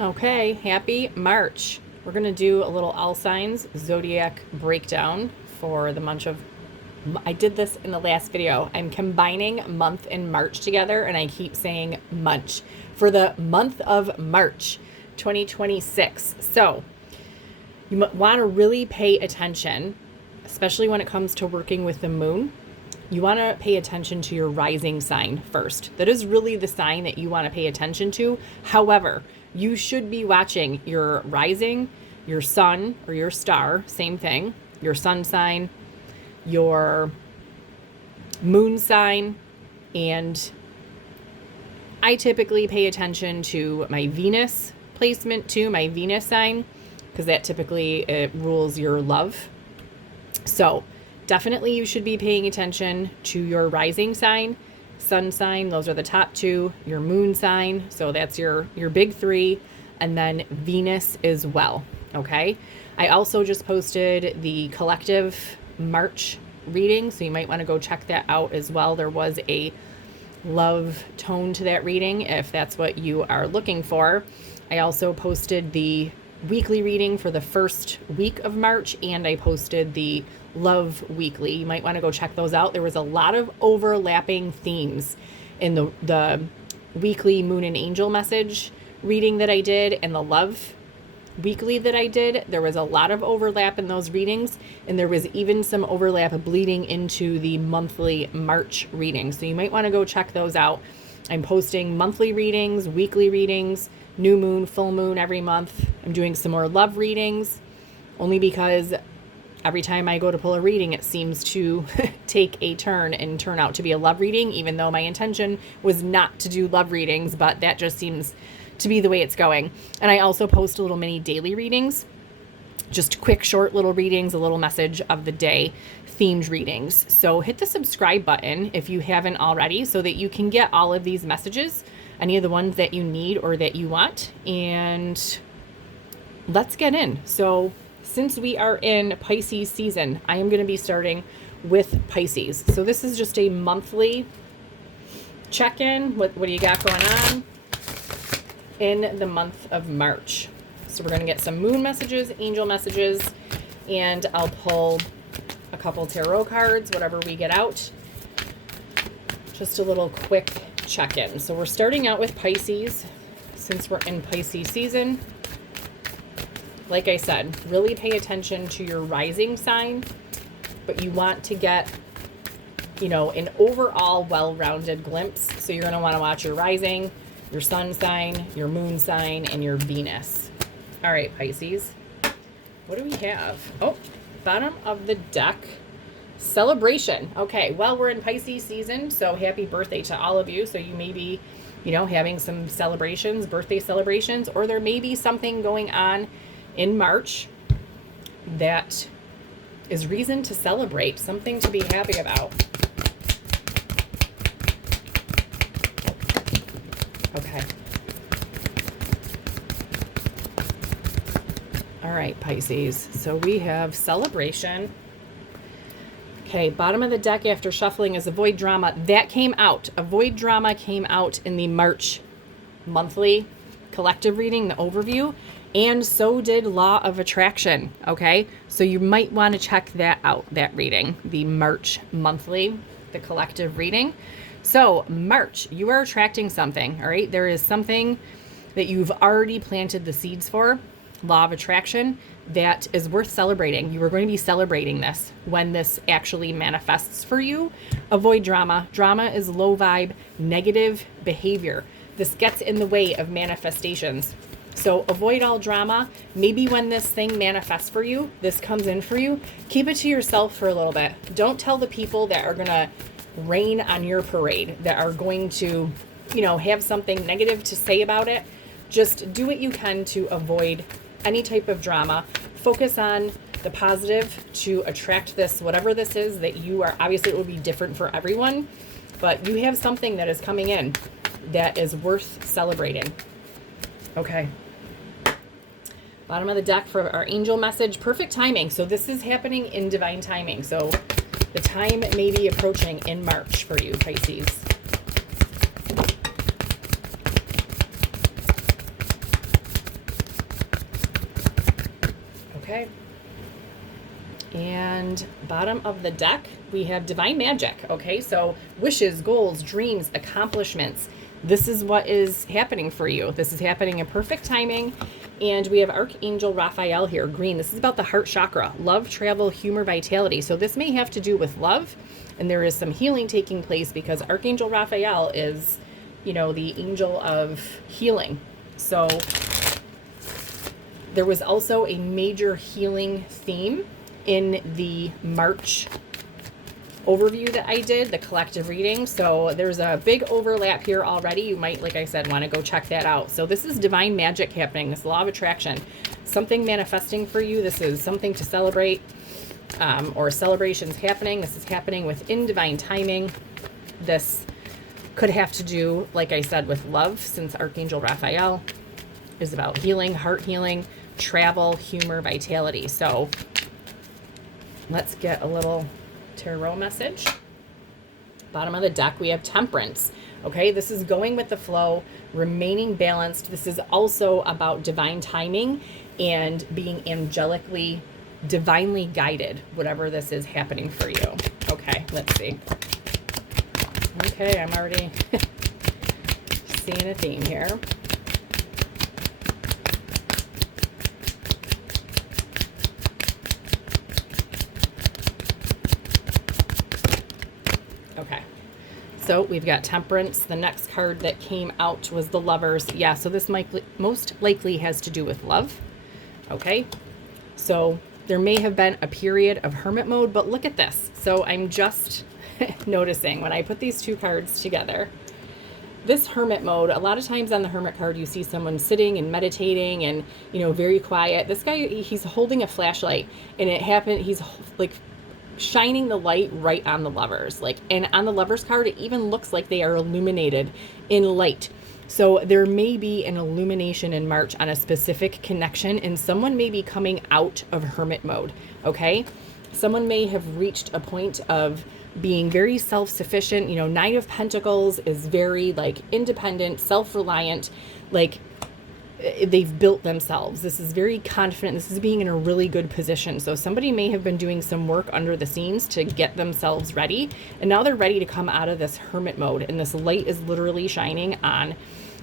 Okay, happy March. We're going to do a little all signs zodiac breakdown for the month of. I did this in the last video. I'm combining month and March together, and I keep saying munch for the month of March 2026. So you want to really pay attention, especially when it comes to working with the moon. You want to pay attention to your rising sign first. That is really the sign that you want to pay attention to. However, you should be watching your rising, your sun or your star, same thing, your sun sign, your moon sign, and I typically pay attention to my Venus placement too, my Venus sign, because that typically it rules your love. So definitely you should be paying attention to your rising sign, sun sign, those are the top two, your moon sign, so that's your big three, and then Venus as well, okay? I also just posted the collective March reading, so you might want to go check that out as well. There was a love tone to that reading if that's what you are looking for. I also posted the weekly reading for the first week of March, and I posted the love weekly. You might want to go check those out. There was a lot of overlapping themes in the weekly moon and angel message reading that I did and the love weekly that I did. There was a lot of overlap in those readings, and there was even some overlap bleeding into the monthly March reading. So you might want to go check those out. I'm posting monthly readings, weekly readings, new moon, full moon every month. I'm doing some more love readings only because every time I go to pull a reading, it seems to take a turn and turn out to be a love reading, even though my intention was not to do love readings, but that just seems to be the way it's going. And I also post little mini daily readings, just quick, short little readings, a little message of the day, themed readings. So hit the subscribe button if you haven't already so that you can get all of these messages, any of the ones that you need or that you want. And let's get in. So since we are in Pisces season, I am going to be starting with Pisces. So this is just a monthly check-in. What do you got going on in the month of March? So we're going to get some moon messages, angel messages, and I'll pull a couple tarot cards, whatever we get out. Just a little quick check-in. So we're starting out with Pisces since we're in Pisces season. Like I said, really pay attention to your rising sign, but you want to get, an overall well-rounded glimpse. So you're going to want to watch your rising, your sun sign, your moon sign, and your Venus. All right, Pisces. What do we have? Oh, bottom of the deck, celebration. Okay, well, we're in Pisces season, so happy birthday to all of you. So you may be, having some celebrations, birthday celebrations, or there may be something going on in March that is reason to celebrate, something to be happy about. Okay. All right, Pisces. So we have celebration. Okay, bottom of the deck after shuffling is avoid drama. That came out. Avoid drama came out in the March monthly collective reading, the overview. And so did Law of Attraction, okay? So you might want to check that out, that reading, the March monthly, the collective reading. So March, you are attracting something, all right? There is something that you've already planted the seeds for, Law of Attraction, that is worth celebrating. You are going to be celebrating this when this actually manifests for you. Avoid drama. Drama is low vibe, negative behavior. This gets in the way of manifestations. So avoid all drama. Maybe when this thing manifests for you, this comes in for you, keep it to yourself for a little bit. Don't tell the people that are going to rain on your parade, that are going to, have something negative to say about it. Just do what you can to avoid any type of drama. Focus on the positive to attract this, whatever this is that you are. Obviously, it will be different for everyone, but you have something that is coming in that is worth celebrating. Okay. Bottom of the deck for our angel message, perfect timing. So this is happening in divine timing. So the time may be approaching in March for you, Pisces. Okay. And bottom of the deck, we have divine magic. Okay, so wishes, goals, dreams, accomplishments. This is what is happening for you. This is happening in perfect timing. And we have Archangel Raphael here, green. This is about the heart chakra, love, travel, humor, vitality. So this may have to do with love. And there is some healing taking place because Archangel Raphael is, you know, the angel of healing. So there was also a major healing theme in the March overview that I did, the collective reading. So there's a big overlap here already. You might, like I said, want to go check that out. So this is divine magic happening, this law of attraction, something manifesting for you. This is something to celebrate, or celebrations happening. This is happening within divine timing. This could have to do, like I said, with love, since Archangel Raphael is about healing, heart healing, travel, humor, vitality. So let's get a little tarot message. Bottom of the deck, we have temperance. Okay, this is going with the flow, remaining balanced. This is also about divine timing and being angelically, divinely guided, whatever this is happening for you. Okay, let's see. Okay, I'm already seeing a theme here. Okay, so we've got temperance. The next card that came out was the lovers. Yeah, so this most likely has to do with love. Okay, so there may have been a period of hermit mode, but look at this. So I'm just noticing when I put these two cards together, this hermit mode, a lot of times on the hermit card, you see someone sitting and meditating and, you know, very quiet. This guy, he's holding a flashlight, and it happened, he's like shining the light right on the lovers, like, and on the lovers card, it even looks like they are illuminated in light. So there may be an illumination in March on a specific connection, and someone may be coming out of hermit mode. Okay, someone may have reached a point of being very self-sufficient. You know, Nine of Pentacles is very like independent, self-reliant, like they've built themselves. This is very confident. This is being in a really good position. So somebody may have been doing some work under the scenes to get themselves ready, and now they're ready to come out of this hermit mode, and this light is literally shining on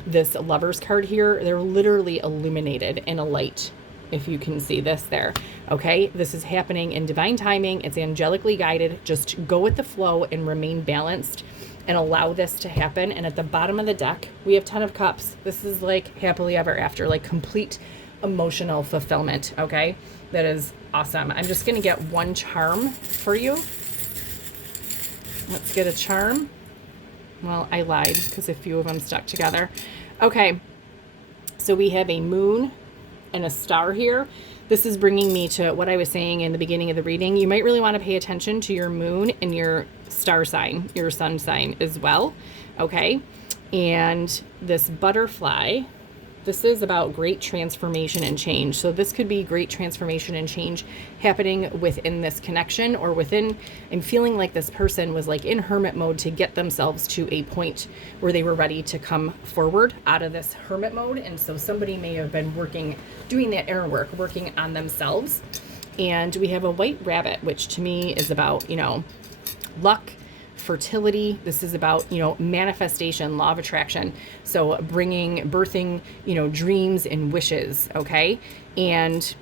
this lovers card here. They're literally illuminated in a light, if you can see this there. Okay, this is happening in divine timing. It's angelically guided. Just go with the flow and remain balanced and allow this to happen. And at the bottom of the deck, we have 10 of Cups. This is like happily ever after, like complete emotional fulfillment. Okay, that is awesome. I'm just gonna get one charm for you. Let's get a charm. Well, I lied because a few of them stuck together. Okay, so we have a moon and a star here. This is bringing me to what I was saying in the beginning of the reading. You might really want to pay attention to your moon and your star sign, your sun sign as well. Okay, and this butterfly, this is about great transformation and change. So this could be great transformation and change happening within this connection, or within, I'm feeling like this person was like in hermit mode to get themselves to a point where they were ready to come forward out of this hermit mode. And so somebody may have been doing that inner work, working on themselves. And we have a white rabbit, which to me is about, you know, luck, fertility. This is about, you know, manifestation, law of attraction. So birthing, you know, dreams and wishes. Okay. And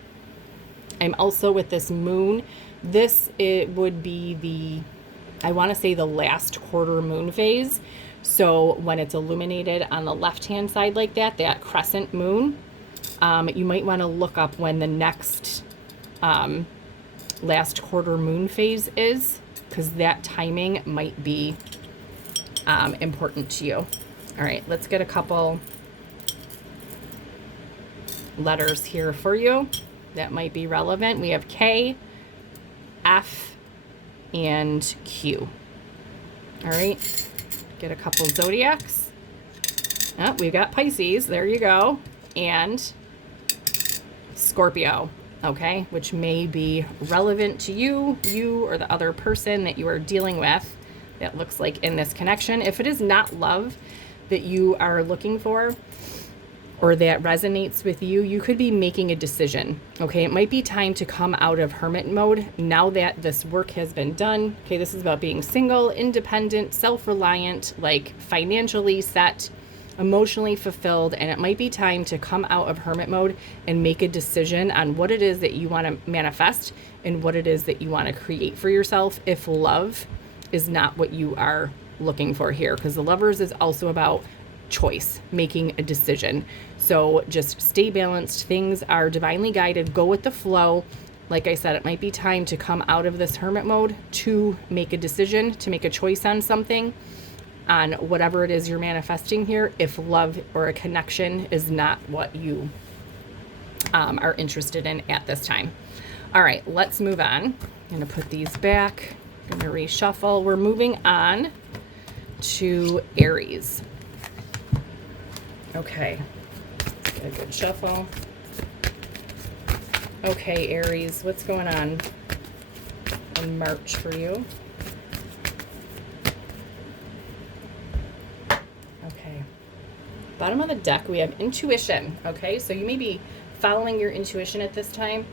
I'm also with this moon. It would be I want to say the last quarter moon phase. So when it's illuminated on the left-hand side like that crescent moon, you might want to look up when the next last quarter moon phase is, because that timing might be important to you. All right, let's get a couple letters here for you that might be relevant. We have K, F, and Q. All right, get a couple zodiacs. Oh, we've got Pisces, there you go, and Scorpio. Okay, which may be relevant to you or the other person that you are dealing with, that looks like in this connection. If it is not love that you are looking for, or that resonates with you, you could be making a decision. Okay, it might be time to come out of hermit mode now that this work has been done. Okay, this is about being single, independent, self-reliant, like financially set, emotionally fulfilled, and it might be time to come out of hermit mode and make a decision on what it is that you want to manifest and what it is that you want to create for yourself if love is not what you are looking for here, because the Lovers is also about choice, making a decision. So just stay balanced. Things are divinely guided. Go with the flow. Like I said, it might be time to come out of this hermit mode to make a decision, to make a choice on something, on whatever it is you're manifesting here, if love or a connection is not what you are interested in at this time. All right, let's move on. I'm going to put these back. I'm going to reshuffle. We're moving on to Aries. Okay, let's get a good shuffle. Okay, Aries, what's going on in March for you? Okay, bottom of the deck, we have intuition. Okay, so you may be following your intuition at this time,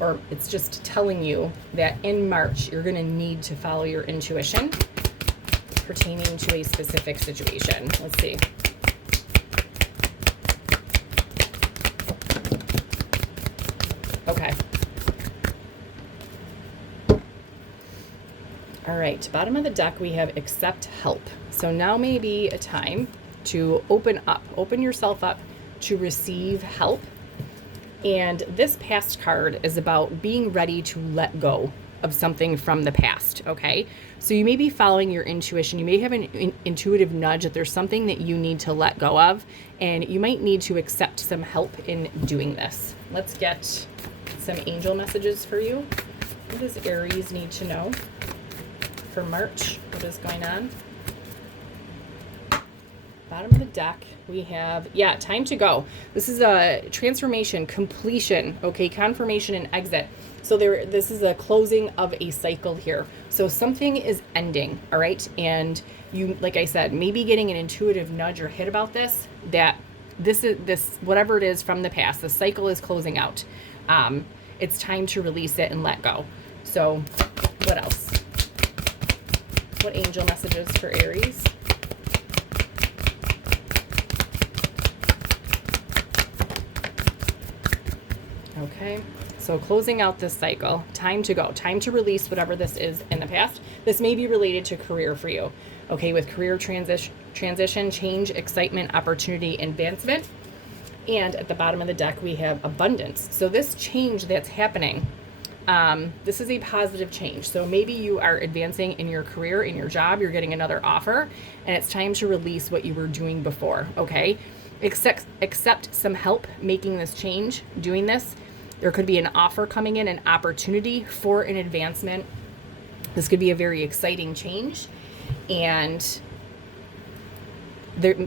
or it's just telling you that in March, you're going to need to follow your intuition pertaining to a specific situation. Let's see. Okay. All right, bottom of the deck, we have accept help. So now may be a time to open yourself up to receive help. And this past card is about being ready to let go of something from the past, okay? So you may be following your intuition. You may have an intuitive nudge that there's something that you need to let go of, and you might need to accept some help in doing this. Let's get some angel messages for you. What does Aries need to know for March? What is going on? Bottom of the deck, we have, time to go. This is a transformation, completion, okay, confirmation and exit. So this is a closing of a cycle here. So something is ending, all right? And you, like I said, maybe getting an intuitive nudge or hit about this, that this whatever it is from the past, the cycle is closing out. It's time to release it and let go. So what else? What angel messages for Aries? Okay, so closing out this cycle, time to go, time to release whatever this is in the past. This may be related to career for you, okay, with career transition, change, excitement, opportunity, advancement. And at the bottom of the deck, we have abundance. So this change that's happening, this is a positive change. So maybe you are advancing in your career, in your job, you're getting another offer, and it's time to release what you were doing before, okay? Accept some help making this change, doing this. There could be an offer coming in, an opportunity for an advancement. This could be a very exciting change, and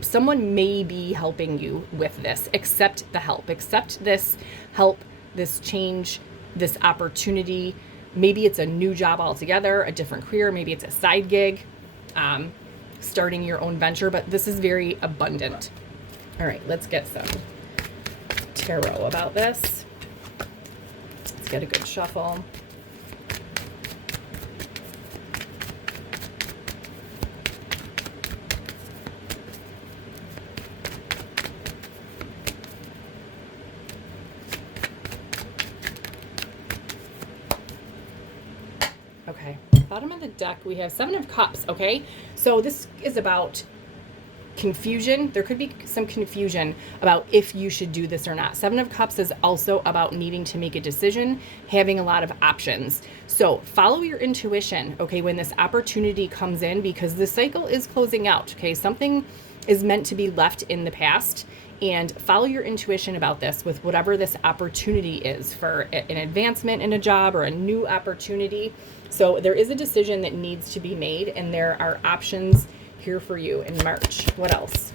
someone may be helping you with this. Accept the help. Accept this help, this change, this opportunity. Maybe it's a new job altogether, a different career. Maybe it's a side gig, starting your own venture, but this is very abundant. All right, let's get some tarot about this. Let's get a good shuffle. Okay, bottom of the deck, we have Seven of Cups, okay? So this is about confusion. There could be some confusion about if you should do this or not. Seven of Cups is also about needing to make a decision, having a lot of options. So follow your intuition, okay, when this opportunity comes in, because the cycle is closing out, okay? Something is meant to be left in the past, and follow your intuition about this with whatever this opportunity is for an advancement in a job or a new opportunity. So there is a decision that needs to be made, and there are options here for you in March. What else?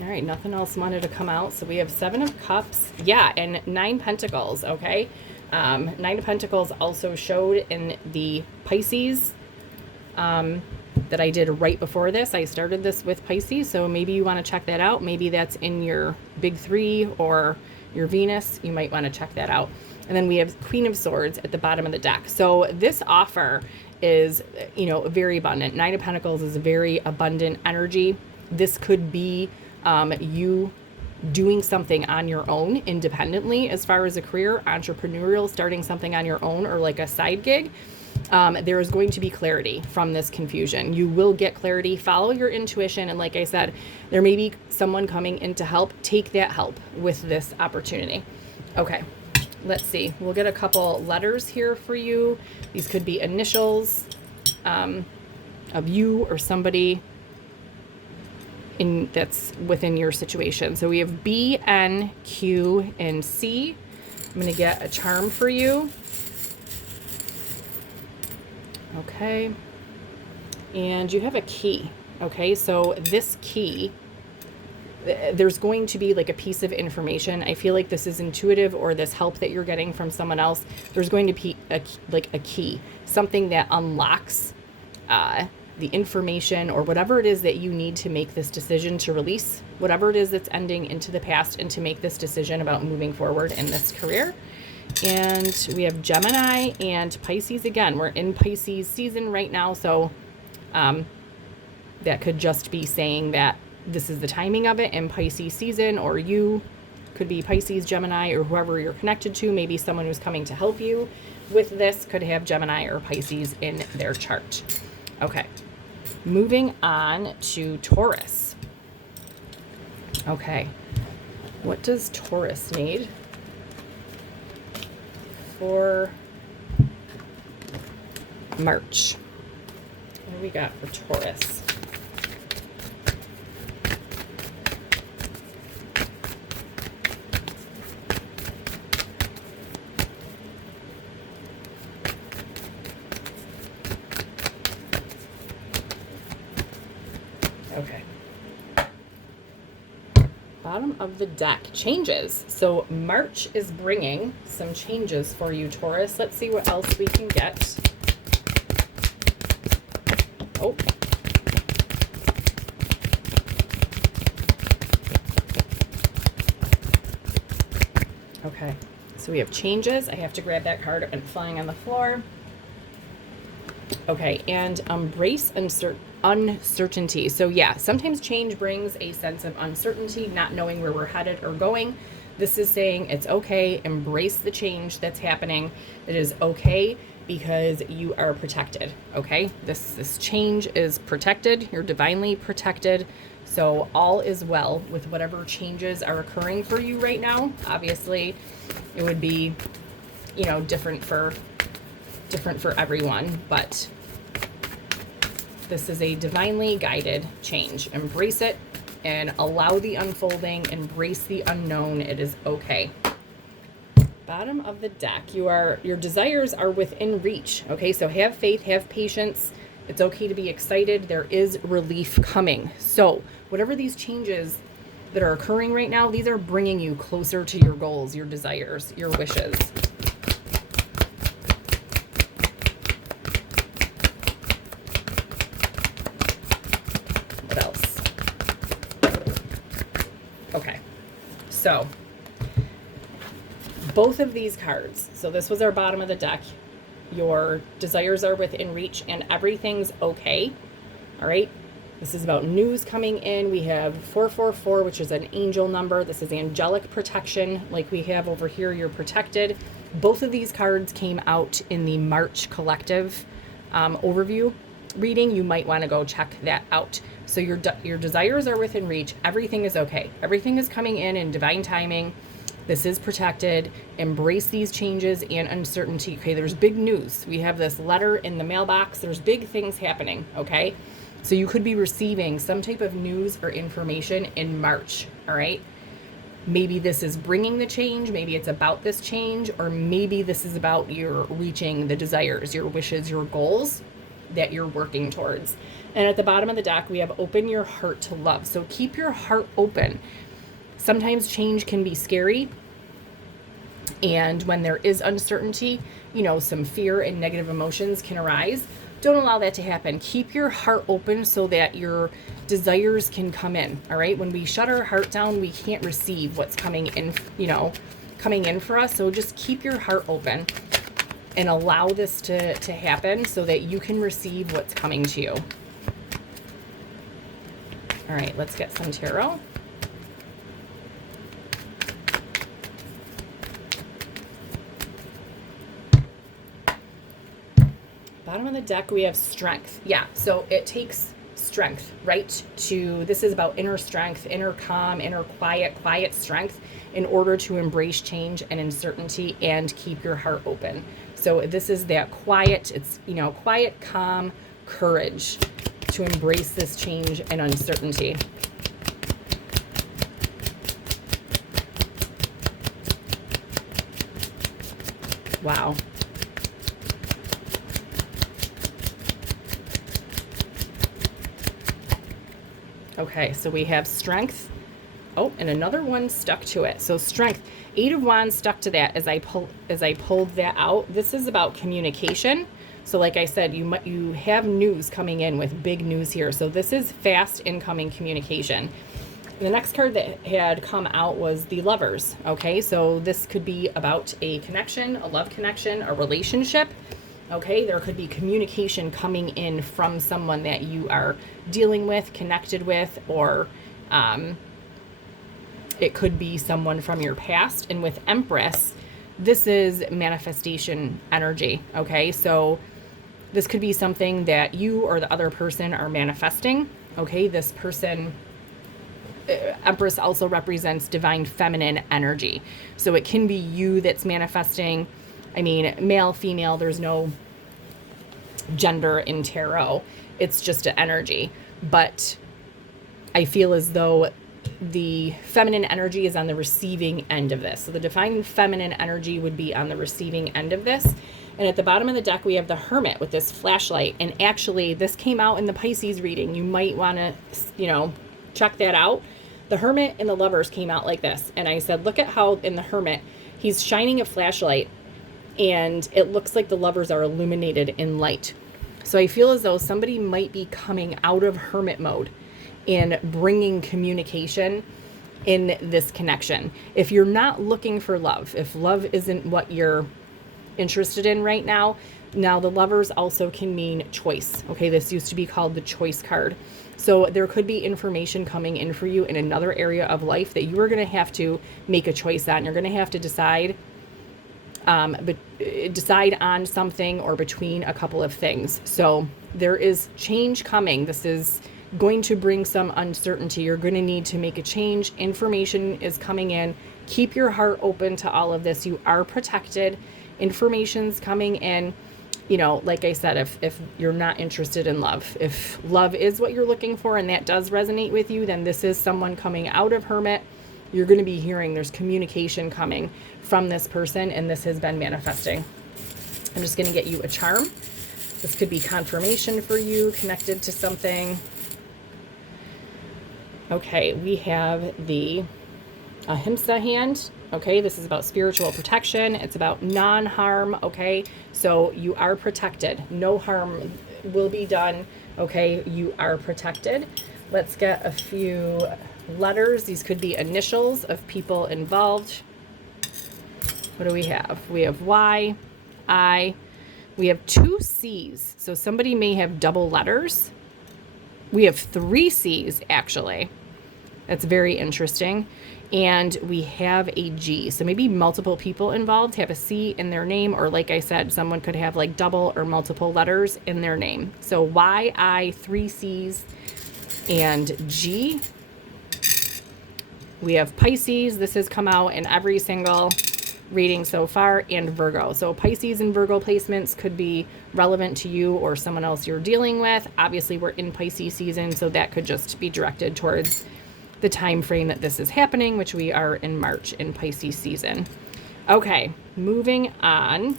All right, nothing else wanted to come out. So we have 7 of Cups. Yeah, and 9 Pentacles, okay? 9 of Pentacles also showed in the Pisces that I did right before this. I started this with Pisces, so maybe you want to check that out. Maybe that's in your big 3 or your Venus. You might want to check that out. And then we have Queen of Swords at the bottom of the deck. So this offer is, you know, very abundant. 9 of Pentacles is a very abundant energy. This could be you doing something on your own independently as far as a career, entrepreneurial, starting something on your own, or like a side gig. There is going to be clarity from this confusion. You will get clarity. Follow your intuition. And like I said, there may be someone coming in to help. Take that help with this opportunity. Okay, let's see. We'll get a couple letters here for you. These could be initials of you or somebody that's within your situation. So we have B, N, Q, and C. I'm going to get a charm for you. Okay, and you have a key. Okay, so this key, there's going to be like a piece of information. I feel like this is intuitive, or this help that you're getting from someone else. There's going to be a key, something that unlocks the information or whatever it is that you need to make this decision, to release whatever it is that's ending into the past, and to make this decision about moving forward in this career. And we have Gemini and Pisces again. We're in Pisces season right now, so that could just be saying that this is the timing of it in Pisces season, or you could be Pisces, Gemini, or whoever you're connected to. Maybe someone who's coming to help you with this could have Gemini or Pisces in their chart. Okay, moving on to Taurus. Okay, what does Taurus need for March? What do we got for Taurus? Okay. Bottom of the deck, changes. So March is bringing some changes for you, Taurus. Let's see what else we can get. Oh. Okay, so we have changes. I have to grab that card and flying on the floor. Okay, and embrace uncertainty. So yeah, sometimes change brings a sense of uncertainty, not knowing where we're headed or going. This is saying it's okay, embrace the change that's happening. It is okay because you are protected, okay? This change is protected. You're divinely protected. So all is well with whatever changes are occurring for you right now. Obviously, it would be, you know, different for everyone, but this is a divinely guided change. Embrace it and allow the unfolding. Embrace the unknown. It is okay. Bottom of the deck, your desires are within reach. Okay, so have faith, have patience. It's okay to be excited. There is relief coming. So whatever these changes that are occurring right now, these are bringing you closer to your goals, your desires, your wishes. Okay, so both of these cards, so this was our bottom of the deck. Your desires are within reach and everything's okay. All right, this is about news coming in. We have 444, which is an angel number. This is angelic protection, like we have over here. You're protected. Both of these cards came out in the March collective overview reading. You might want to go check that out. So your desires are within reach. Everything is okay. Everything is coming in divine timing. This is protected. Embrace these changes and uncertainty. Okay, there's big news. We have this letter in the mailbox. There's big things happening, okay? So you could be receiving some type of news or information in March, all right? Maybe this is bringing the change. Maybe it's about this change, or maybe this is about your reaching the desires, your wishes, your goals. that you're working towards. And at the bottom of the deck, we have open your heart to love. So keep your heart open. Sometimes change can be scary. And when there is uncertainty, you know, some fear and negative emotions can arise. Don't allow that to happen. Keep your heart open so that your desires can come in. All right. When we shut our heart down, we can't receive what's coming in, you know, coming in for us. So just keep your heart open and allow this to happen so that you can receive what's coming to you. All right, let's get some tarot. Bottom of the deck, we have strength. Yeah, so it takes strength, right? This is about inner strength, inner calm, inner quiet strength in order to embrace change and uncertainty and keep your heart open. So this is that quiet, it's, you know, quiet, calm courage to embrace this change and uncertainty. Wow. Okay, so we have strength. Oh, and another one stuck to it. So strength, 8 of Wands stuck to that as I pulled that out. This is about communication. So like I said, you have news coming in with big news here. So this is fast incoming communication. The next card that had come out was the Lovers. Okay, so this could be about a connection, a love connection, a relationship. Okay, there could be communication coming in from someone that you are dealing with, connected with, or it could be someone from your past. And with Empress, this is manifestation energy. Okay, so this could be something that you or the other person are manifesting. Okay, this person, Empress also represents divine feminine energy. So it can be you that's manifesting. I mean, male, female, there's no gender in tarot. It's just an energy. But I feel as though the feminine energy is on the receiving end of this. So the divine feminine energy would be on the receiving end of this. And at the bottom of the deck, we have the Hermit with this flashlight. And actually, this came out in the Pisces reading. You might want to, you know, check that out. The Hermit and the Lovers came out like this. And I said, look at how in the Hermit, he's shining a flashlight and it looks like the lovers are illuminated in light. So I feel as though somebody might be coming out of Hermit mode and bringing communication in this connection. If you're not looking for love, if love isn't what you're interested in right now, now the Lovers also can mean choice. Okay, this used to be called the choice card. So there could be information coming in for you in another area of life that you are going to have to make a choice on. You're going to have to decide on something or between a couple of things. So there is change coming. This is going to bring some uncertainty. You're going to need to make a change. Information is coming in. Keep your heart open to all of this. You are protected. Information's coming in. You know, like I said, if you're not interested in love, if love is what you're looking for and that does resonate with you, then this is someone coming out of Hermit. You're going to be hearing there's communication coming from this person, and this has been manifesting. I'm just going to get you a charm. This could be confirmation for you, connected to something. Okay, we have the Ahimsa hand. Okay, this is about spiritual protection. It's about non-harm. Okay, so you are protected. No harm will be done. Okay, you are protected. Let's get a few letters. These could be initials of people involved. What do we have? We have Y, I. We have 2 C's. So somebody may have double letters. We have 3 C's, actually. That's very interesting. And we have a G. So maybe multiple people involved have a C in their name, or like I said, someone could have like double or multiple letters in their name. So Y, I, 3 C's, and G. We have Pisces. This has come out in every single reading so far, and Virgo. So Pisces and Virgo placements could be relevant to you or someone else you're dealing with. Obviously, we're in Pisces season, so that could just be directed towards the time frame that this is happening, which we are in March in Pisces season. Okay, moving on.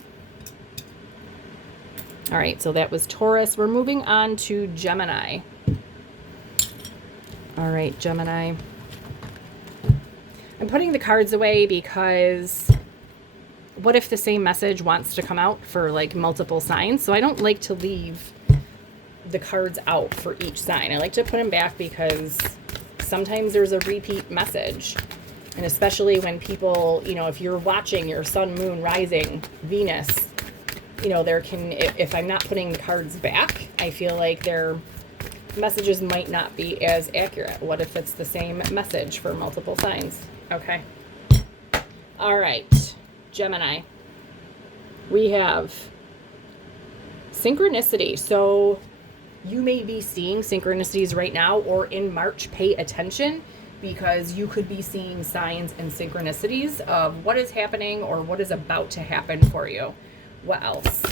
All right, so that was Taurus. We're moving on to Gemini. All right, Gemini. I'm putting the cards away because what if the same message wants to come out for like multiple signs? So I don't like to leave the cards out for each sign. I like to put them back because sometimes there's a repeat message. And especially when people, you know, if you're watching your sun, moon, rising, Venus, you know, there can, if I'm not putting cards back, I feel like their messages might not be as accurate. What if it's the same message for multiple signs? Okay. All right, Gemini. We have synchronicity. So you may be seeing synchronicities right now, or in March, pay attention, because you could be seeing signs and synchronicities of what is happening or what is about to happen for you. What else?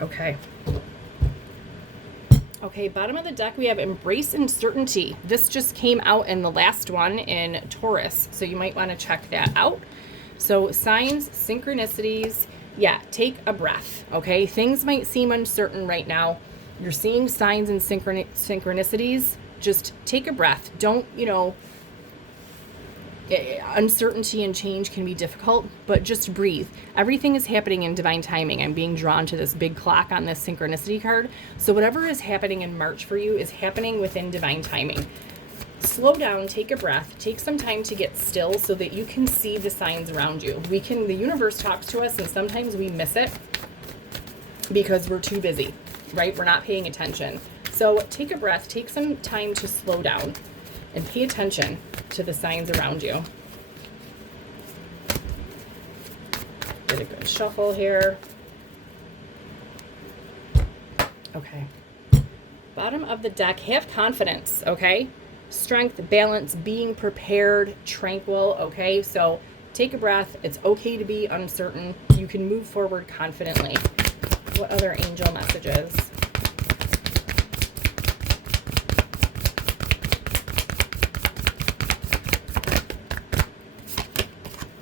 Okay. Okay, bottom of the deck, we have embrace uncertainty. This just came out in the last one in Taurus, so you might want to check that out. So signs, synchronicities, yeah, take a breath, okay? Things might seem uncertain right now. You're seeing signs and synchronicities. Just take a breath. Don't, you know, uncertainty and change can be difficult, but just breathe. Everything is happening in divine timing. I'm being drawn to this big clock on this synchronicity card. So whatever is happening in March for you is happening within divine timing. Slow down, take a breath, take some time to get still so that you can see the signs around you. The universe talks to us, and sometimes we miss it because we're too busy, right? We're not paying attention. So take a breath, take some time to slow down and pay attention to the signs around you. Get a good shuffle here. Okay. Bottom of the deck, have confidence, okay? Strength, balance, being prepared, tranquil, okay? So take a breath. It's okay to be uncertain. You can move forward confidently. What other angel messages?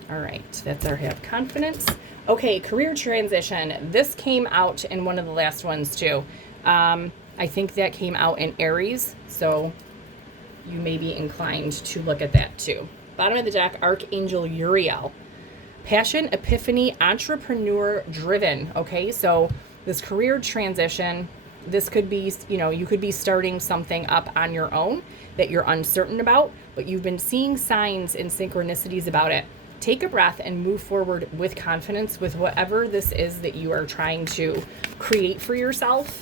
All right, that's our have confidence. Okay, career transition. This came out in one of the last ones too. I think that came out in Aries, so you may be inclined to look at that too. Bottom of the deck, Archangel Uriel. Passion, epiphany, entrepreneur driven. Okay, so this career transition, this could be, you know, you could be starting something up on your own that you're uncertain about, but you've been seeing signs and synchronicities about it. Take a breath and move forward with confidence with whatever this is that you are trying to create for yourself.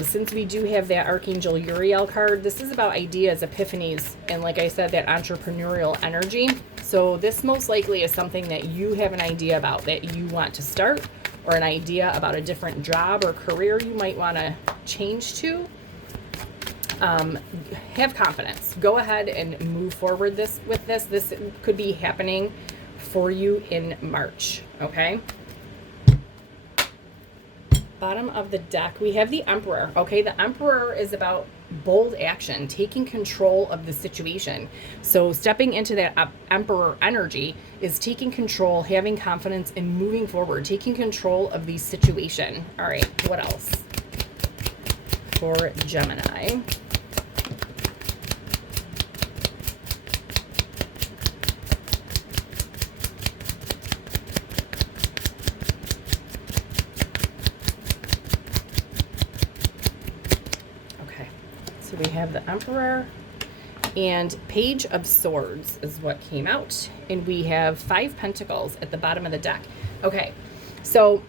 Since we do have that Archangel Uriel card, this is about ideas, epiphanies, and like I said, that entrepreneurial energy. So this most likely is something that you have an idea about that you want to start, or an idea about a different job or career you might want to change to. Have confidence. Go ahead and move forward with this. This could be happening for you in March, okay? Bottom of the deck, we have the Emperor. Okay, the Emperor is about bold action, taking control of the situation. So stepping into that Emperor energy is taking control, having confidence, and moving forward, taking control of the situation. All right, what else for Gemini? So we have the Emperor, and Page of Swords is what came out, and we have 5 Pentacles at the bottom of the deck. Okay, so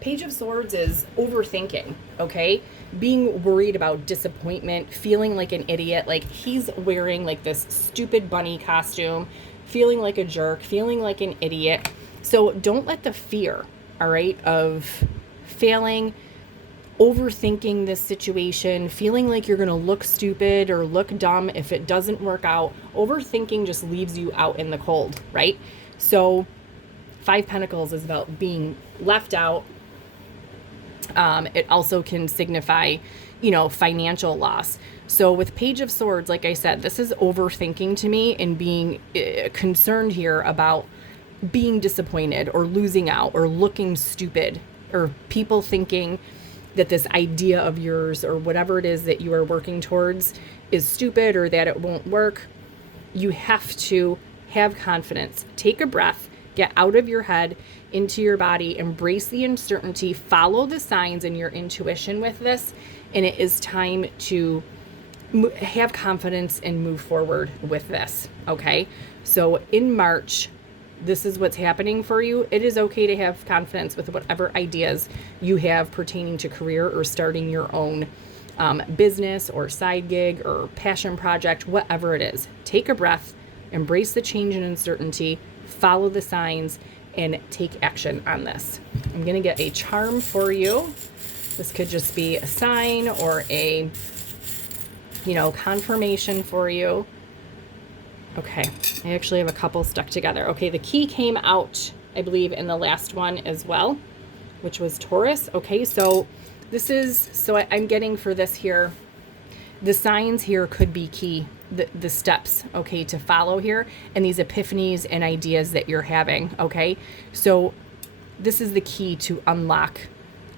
Page of Swords is overthinking, okay? Being worried about disappointment, feeling like an idiot, like he's wearing like this stupid bunny costume, feeling like a jerk, feeling like an idiot. So don't let the fear, all right, of failing, overthinking this situation, feeling like you're going to look stupid or look dumb if it doesn't work out. Overthinking just leaves you out in the cold, right? So 5 Pentacles is about being left out, It also can signify, you know, financial loss. So with Page of Swords, like I said, this is overthinking to me and being concerned here about being disappointed or losing out or looking stupid, or people thinking that this idea of yours or whatever it is that you are working towards is stupid or that it won't work. You have to have confidence. Take a breath, get out of your head, into your body, embrace the uncertainty, follow the signs and your intuition with this. And it is time to have confidence and move forward with this. Okay. So in March, this is what's happening for you. It is okay to have confidence with whatever ideas you have pertaining to career or starting your own business or side gig or passion project, whatever it is. Take a breath, embrace the change and uncertainty, follow the signs, and take action on this. I'm going to get a charm for you. This could just be a sign or a, you know, confirmation for you. Okay, I actually have a couple stuck together. Okay, the key came out, I believe, in the last one as well, which was Taurus. Okay, so this is, so I'm getting for this here, the signs here could be key, the steps, okay, to follow here, and these epiphanies and ideas that you're having, okay? So this is the key to unlock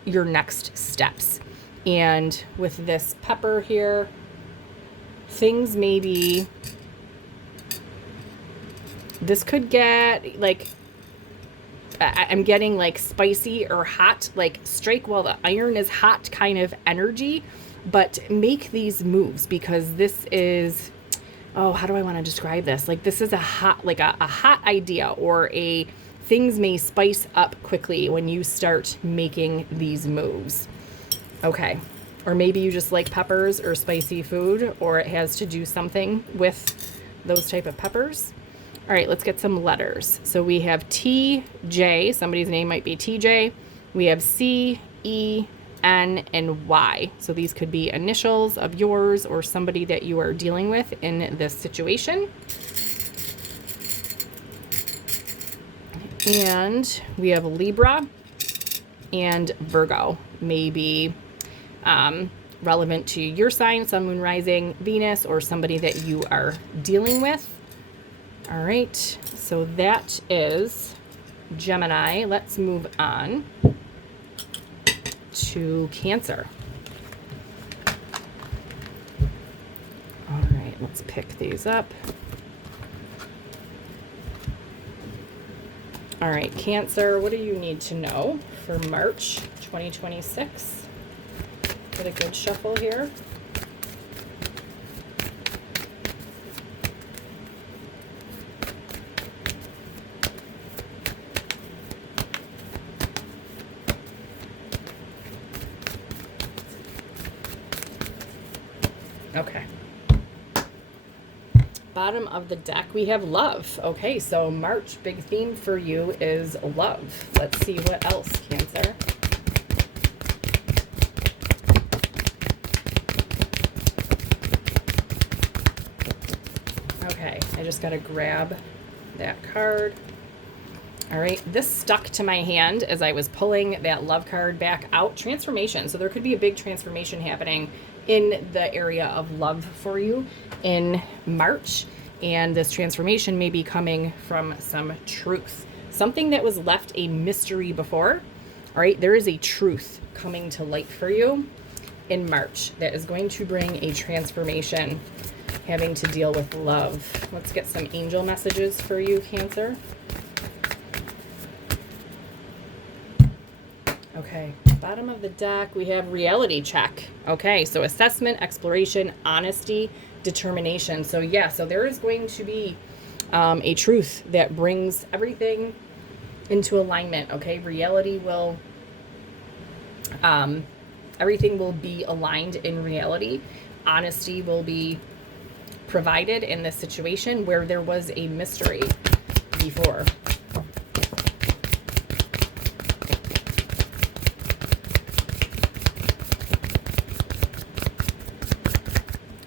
your next steps. And with this pepper here, things maybe, this could get like, I'm getting like spicy or hot, like strike while the iron is hot kind of energy, but make these moves because this is, oh, how do I want to describe this? Like this is a hot, like a hot idea, or a things may spice up quickly when you start making these moves. Okay. Or maybe you just like peppers or spicy food, or it has to do something with those type of peppers. All right, let's get some letters. So we have TJ, somebody's name might be TJ. We have C, E, N, and Y. So these could be initials of yours or somebody that you are dealing with in this situation. And we have Libra and Virgo, maybe relevant to your sign, sun, moon, rising, Venus, or somebody that you are dealing with. All right, so that is Gemini. Let's move on to Cancer. All right, let's pick these up. All right, Cancer, what do you need to know for March 2026? Get a good shuffle here. Okay. Bottom of the deck, we have love. Okay, so March, big theme for you is love. Let's see what else, Cancer. Okay, I just got to grab that card. All right, this stuck to my hand as I was pulling that love card back out. Transformation. So there could be a big transformation happening in the area of love for you in March. And this transformation may be coming from some truth. Something that was left a mystery before. All right, there is a truth coming to light for you in March that is going to bring a transformation having to deal with love. Let's get some angel messages for you, Cancer. Okay, bottom of the deck, we have reality check. Okay, so assessment, exploration, honesty, determination. So yeah, so there is going to be a truth that brings everything into alignment. Okay, reality will, everything will be aligned in reality. Honesty will be provided in this situation where there was a mystery before.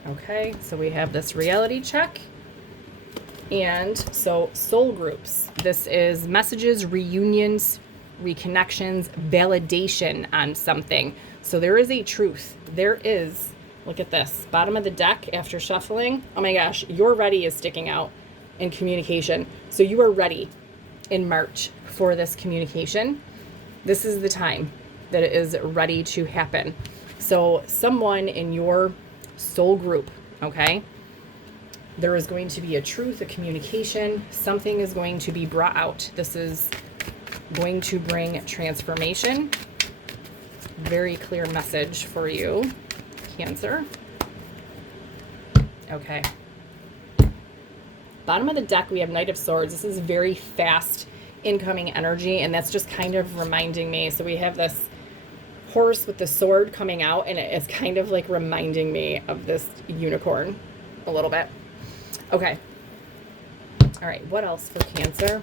Okay, so we have this reality check. And so soul groups. This is messages, reunions, reconnections, validation on something. So there is a truth. There is, look at this, bottom of the deck after shuffling. Oh my gosh, you're ready is sticking out in communication. So you are ready in March for this communication. This is the time that it is ready to happen. So someone in your soul group, okay, there is going to be a truth, a communication, something is going to be brought out. This is going to bring transformation. Very clear message for you, Cancer. Okay. Bottom of the deck, we have Knight of Swords. This is very fast incoming energy, and that's just kind of reminding me. So we have this horse with the sword coming out, and it is kind of like reminding me of this unicorn a little bit. Okay. All right, what else for Cancer?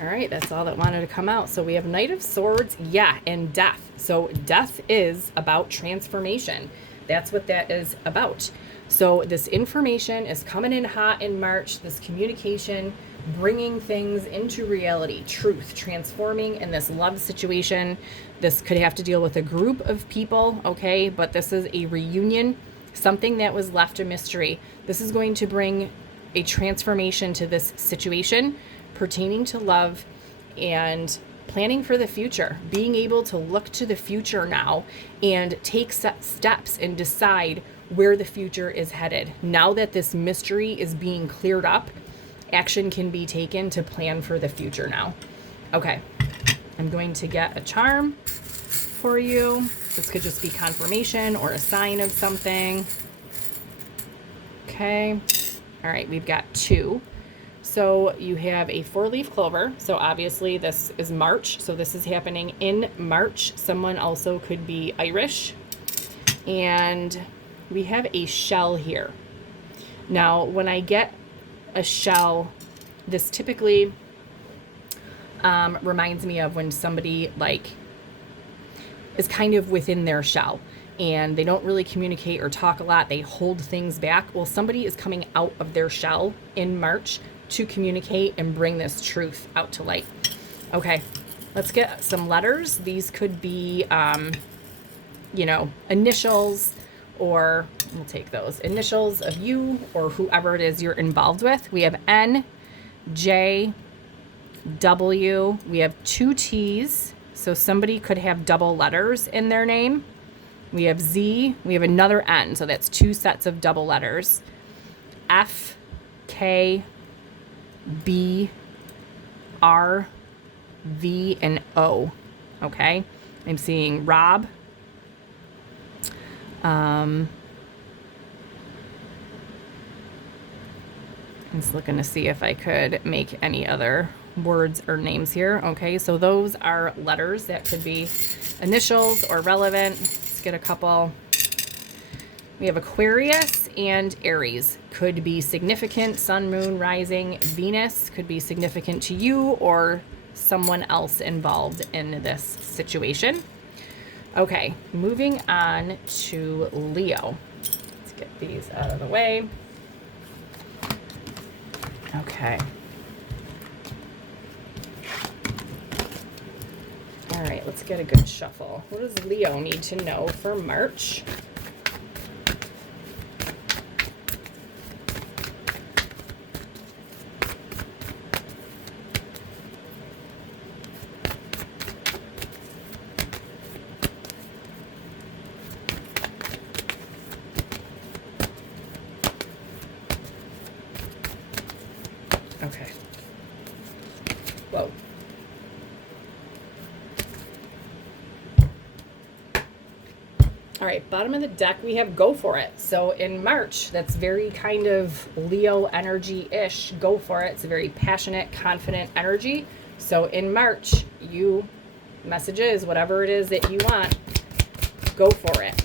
All right, that's all that wanted to come out. So we have Knight of Swords, yeah, and Death. So Death is about transformation. That's what that is about. So this information is coming in hot in March, this communication, bringing things into reality, truth, transforming in this love situation. This could have to deal with a group of people, okay? But this is a reunion, something that was left a mystery. This is going to bring a transformation to this situation pertaining to love and planning for the future, being able to look to the future now and take steps and decide where the future is headed. Now that this mystery is being cleared up, action can be taken to plan for the future now. Okay, I'm going to get a charm for you. This could just be confirmation or a sign of something. Okay, all right, we've got 2. So you have a 4-leaf clover. So obviously this is March. So this is happening in March. Someone also could be Irish. And we have a shell here. Now, when I get a shell, this typically reminds me of when somebody like is kind of within their shell and they don't really communicate or talk a lot. They hold things back. Well, somebody is coming out of their shell in March to communicate and bring this truth out to light. Okay, let's get some letters. These could be, initials, or we'll take those initials of you or whoever it is you're involved with. We have N, J, W. We have 2 T's. So somebody could have double letters in their name. We have Z. We have another N. So that's 2 sets of double letters. F, K, B, R, V, and O. Okay. I'm seeing Rob. I'm just looking to see if I could make any other words or names here. Okay, so those are letters that could be initials or relevant. Let's get a couple. We have Aquarius and Aries. Could be significant. Sun, Moon, Rising, Venus could be significant to you or someone else involved in this situation. Okay, moving on to Leo. Let's get these out of the way. Okay. All right, let's get a good shuffle. What does Leo need to know for March? Okay. Whoa. All right, bottom of the deck, we have go for it. So in March, that's very kind of Leo energy-ish. Go for it. It's a very passionate, confident energy. So in March, messages, whatever it is that you want, go for it.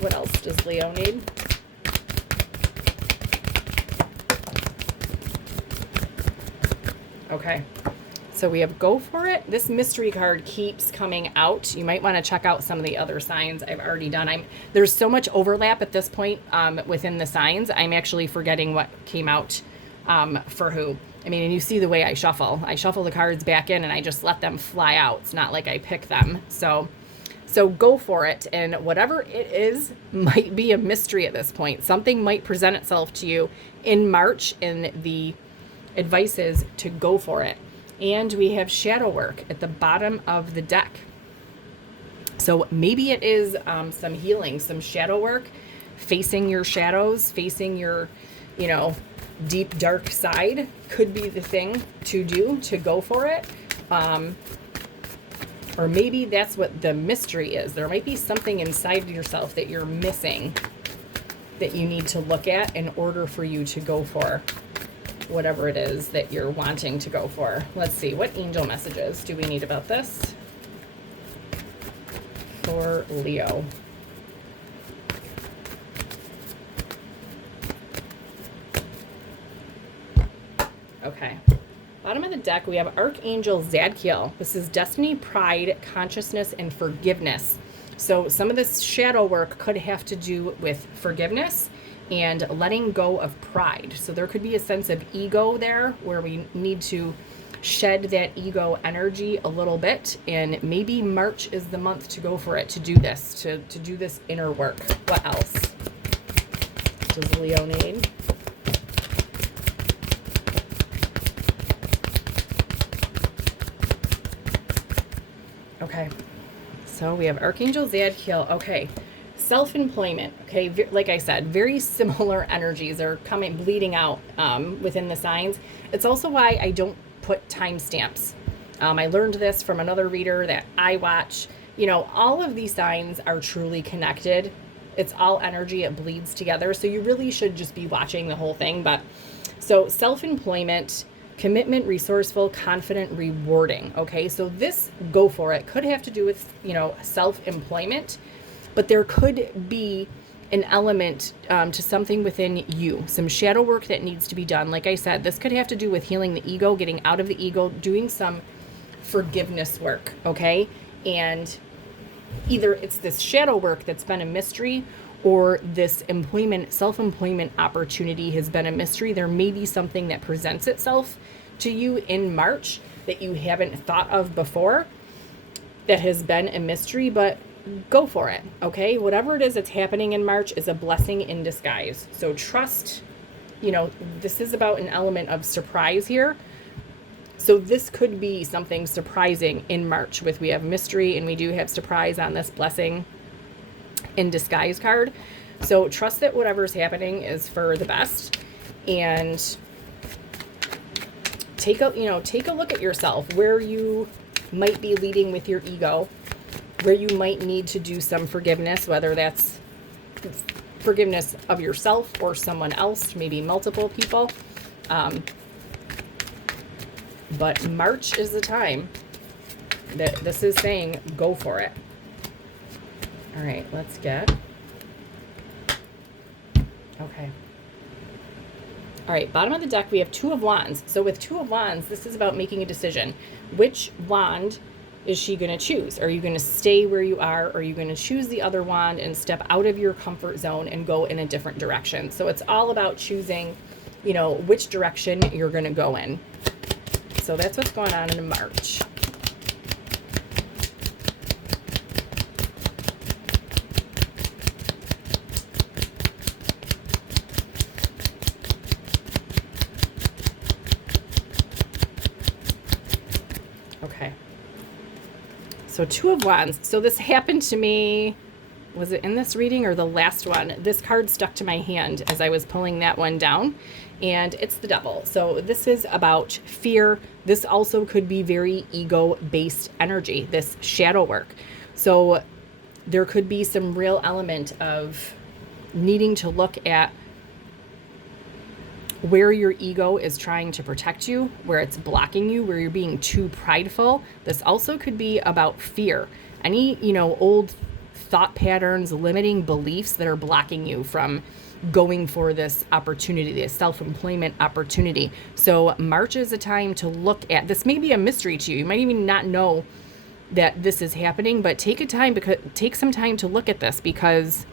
What else does Leo need? Okay. So we have go for it. This mystery card keeps coming out. You might want to check out some of the other signs I've already done. There's so much overlap at this point within the signs. I'm actually forgetting what came out for who. I mean, and you see the way I shuffle. I shuffle the cards back in and I just let them fly out. It's not like I pick them. So go for it. And whatever it is might be a mystery at this point. Something might present itself to you in March, and the advice is to go for it. And we have shadow work at the bottom of the deck. So maybe it is some healing, some shadow work, facing your shadows, facing your, deep, dark side could be the thing to do, to go for it. Or maybe that's what the mystery is. There might be something inside yourself that you're missing that you need to look at in order for you to go for whatever it is that you're wanting to go for. Let's see, what angel messages do we need about this for Leo? Okay. Bottom of the deck, we have Archangel Zadkiel. This is destiny, pride, consciousness, and forgiveness. So some of this shadow work could have to do with forgiveness and letting go of pride. So there could be a sense of ego there where we need to shed that ego energy a little bit. And maybe March is the month to go for it, to do this, to do this inner work. What else does Leo need? Okay, so we have Archangel Zadkiel. Okay, self-employment. Okay, like I said, very similar energies are bleeding out within the signs. It's also why I don't put timestamps. I learned this from another reader that I watch. All of these signs are truly connected. It's all energy. It bleeds together. So you really should just be watching the whole thing. But so self-employment, commitment, resourceful, confident, rewarding. Okay, so this go for it could have to do with, self-employment, but there could be an element to something within you, some shadow work that needs to be done. Like I said, this could have to do with healing the ego, getting out of the ego, doing some forgiveness work. Okay, and either it's this shadow work that's been a mystery, or this self-employment opportunity has been a mystery. There may be something that presents itself to you in March that you haven't thought of before that has been a mystery, but go for it, okay? Whatever it is that's happening in March is a blessing in disguise. So trust, this is about an element of surprise here. So this could be something surprising in March we have mystery and we do have surprise on this blessing in disguise card. So trust that whatever's happening is for the best, and take a look at yourself, where you might be leading with your ego, where you might need to do some forgiveness, whether that's forgiveness of yourself or someone else, maybe multiple people. But March is the time that this is saying go for it. All right, let's get. Okay. All right, bottom of the deck, we have Two of Wands. So with Two of Wands, this is about making a decision. Which wand is she going to choose? Are you going to stay where you are? Or are you going to choose the other wand and step out of your comfort zone and go in a different direction? So it's all about choosing, which direction you're going to go in. So that's what's going on in March. Okay. So Two of Wands. So this happened to me, was it in this reading or the last one? This card stuck to my hand as I was pulling that one down, and it's the Devil. So this is about fear. This also could be very ego-based energy, this shadow work. So there could be some real element of needing to look at where your ego is trying to protect you, where it's blocking you, where you're being too prideful. This also could be about fear. Any, old thought patterns, limiting beliefs that are blocking you from going for this opportunity, this self-employment opportunity. So March is a time to look at this. May be a mystery to you. You might even not know that this is happening, but take some time to look at this, because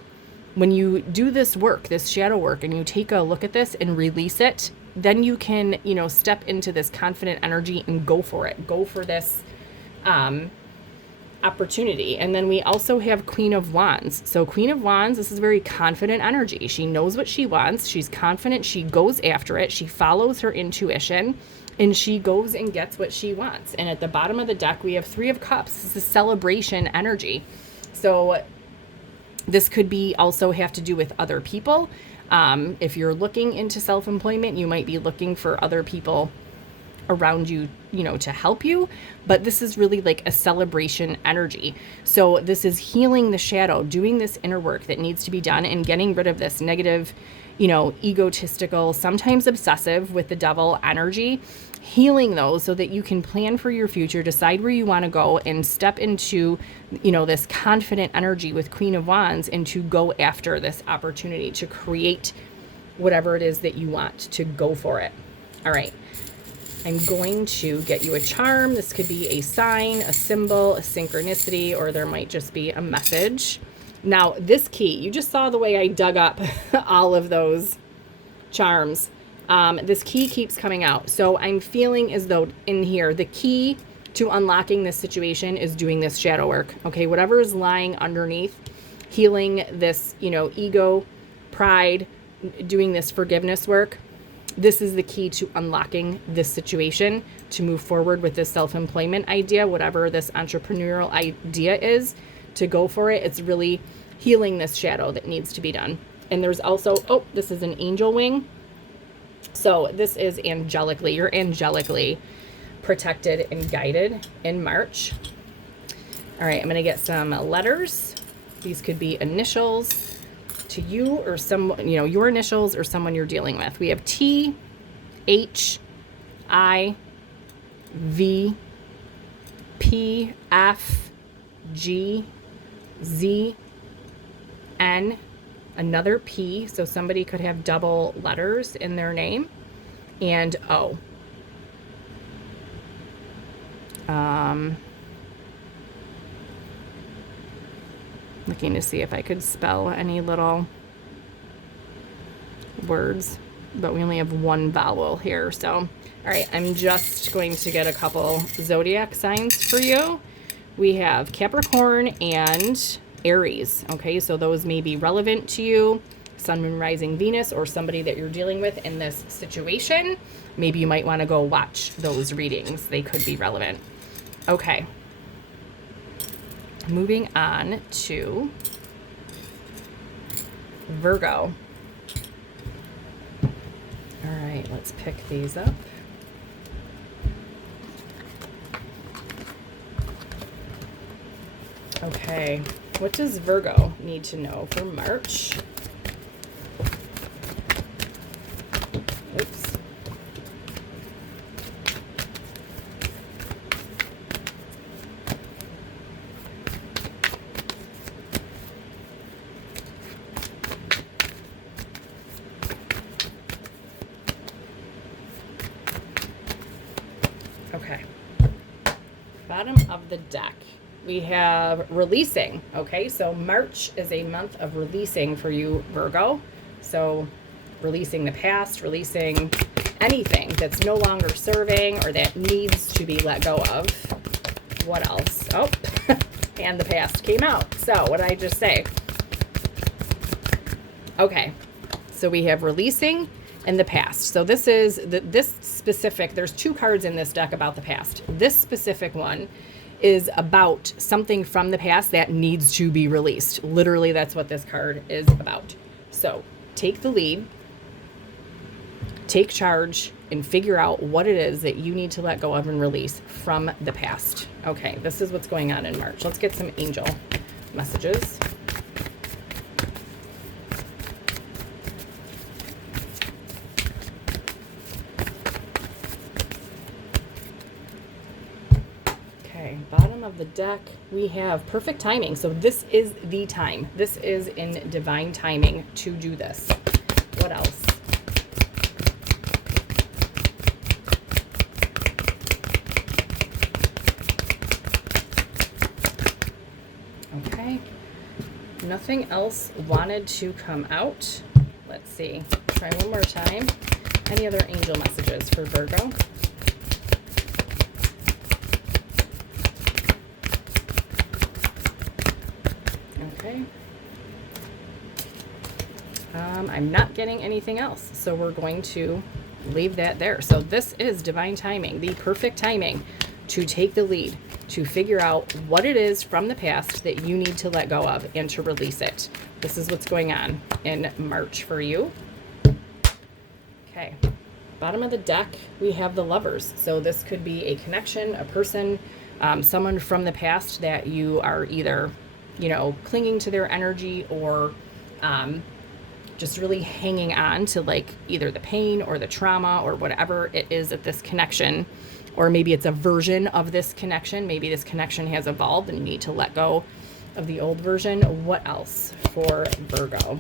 when you do this work, this shadow work, and you take a look at this and release it, then you can, step into this confident energy and go for it. Go for this opportunity. And then we also have Queen of Wands. So Queen of Wands, this is very confident energy. She knows what she wants. She's confident. She goes after it. She follows her intuition, and she goes and gets what she wants. And at the bottom of the deck, we have Three of Cups. This is celebration energy. So this could be also have to do with other people. If you're looking into self-employment, you might be looking for other people around you, to help you. But this is really like a celebration energy. So this is healing the shadow, doing this inner work that needs to be done, and getting rid of this negative, egotistical, sometimes obsessive with the devil energy, healing those so that you can plan for your future, decide where you want to go, and step into, this confident energy with Queen of Wands, and to go after this opportunity to create whatever it is that you want, to go for it. All right. I'm going to get you a charm. This could be a sign, a symbol, a synchronicity, or there might just be a message. Now, this key, you just saw the way I dug up all of those charms. This key keeps coming out. So I'm feeling as though in here, the key to unlocking this situation is doing this shadow work. Okay, whatever is lying underneath, healing this, ego, pride, doing this forgiveness work. This is the key to unlocking this situation, to move forward with this self-employment idea, whatever this entrepreneurial idea is, to go for it. It's really healing this shadow that needs to be done. And there's also, this is an angel wing. So this is angelically, you're angelically protected and guided in March. All right, I'm going to get some letters. These could be initials to you or someone, your initials or someone you're dealing with. We have T, H, I, V, P, F, G, Z, N, another P. So somebody could have double letters in their name, and O. Looking to see if I could spell any little words, but we only have one vowel here. So, all right, I'm just going to get a couple zodiac signs for you. We have Capricorn and Aries. Okay, so those may be relevant to you. Sun, Moon, Rising, Venus, or somebody that you're dealing with in this situation. Maybe you might want to go watch those readings. They could be relevant. Okay. Moving on to Virgo. All right, let's pick these up. Okay, what does Virgo need to know for March? Oops. Okay. Bottom of the deck, we have releasing. Okay, so March is a month of releasing for you, Virgo. So releasing the past, releasing anything that's no longer serving or that needs to be let go of. What else? Oh, and the past came out. So what did I just say? Okay, so we have releasing and the past. So this is this specific, there's two cards in this deck about the past. This specific one is about something from the past that needs to be released. Literally, that's what this card is about. So take the lead, take charge, and figure out what it is that you need to let go of and release from the past. Okay, this is what's going on in March. Let's get some angel messages. Bottom of the deck, we have perfect timing. So this is the time. This is in divine timing to do this. What else? Okay. Nothing else wanted to come out. Let's see. Try one more time. Any other angel messages for Virgo? Okay. I'm not getting anything else, so we're going to leave that there. So this is divine timing, the perfect timing to take the lead, to figure out what it is from the past that you need to let go of and to release it. This is what's going on in March for you. Okay, bottom of the deck, we have the Lovers. So this could be a connection, a person, someone from the past that you are either, you know, clinging to their energy or just really hanging on to, like, either the pain or the trauma or whatever it is at this connection. Or maybe it's a version of this connection. Maybe this connection has evolved and you need to let go of the old version. What else for Virgo?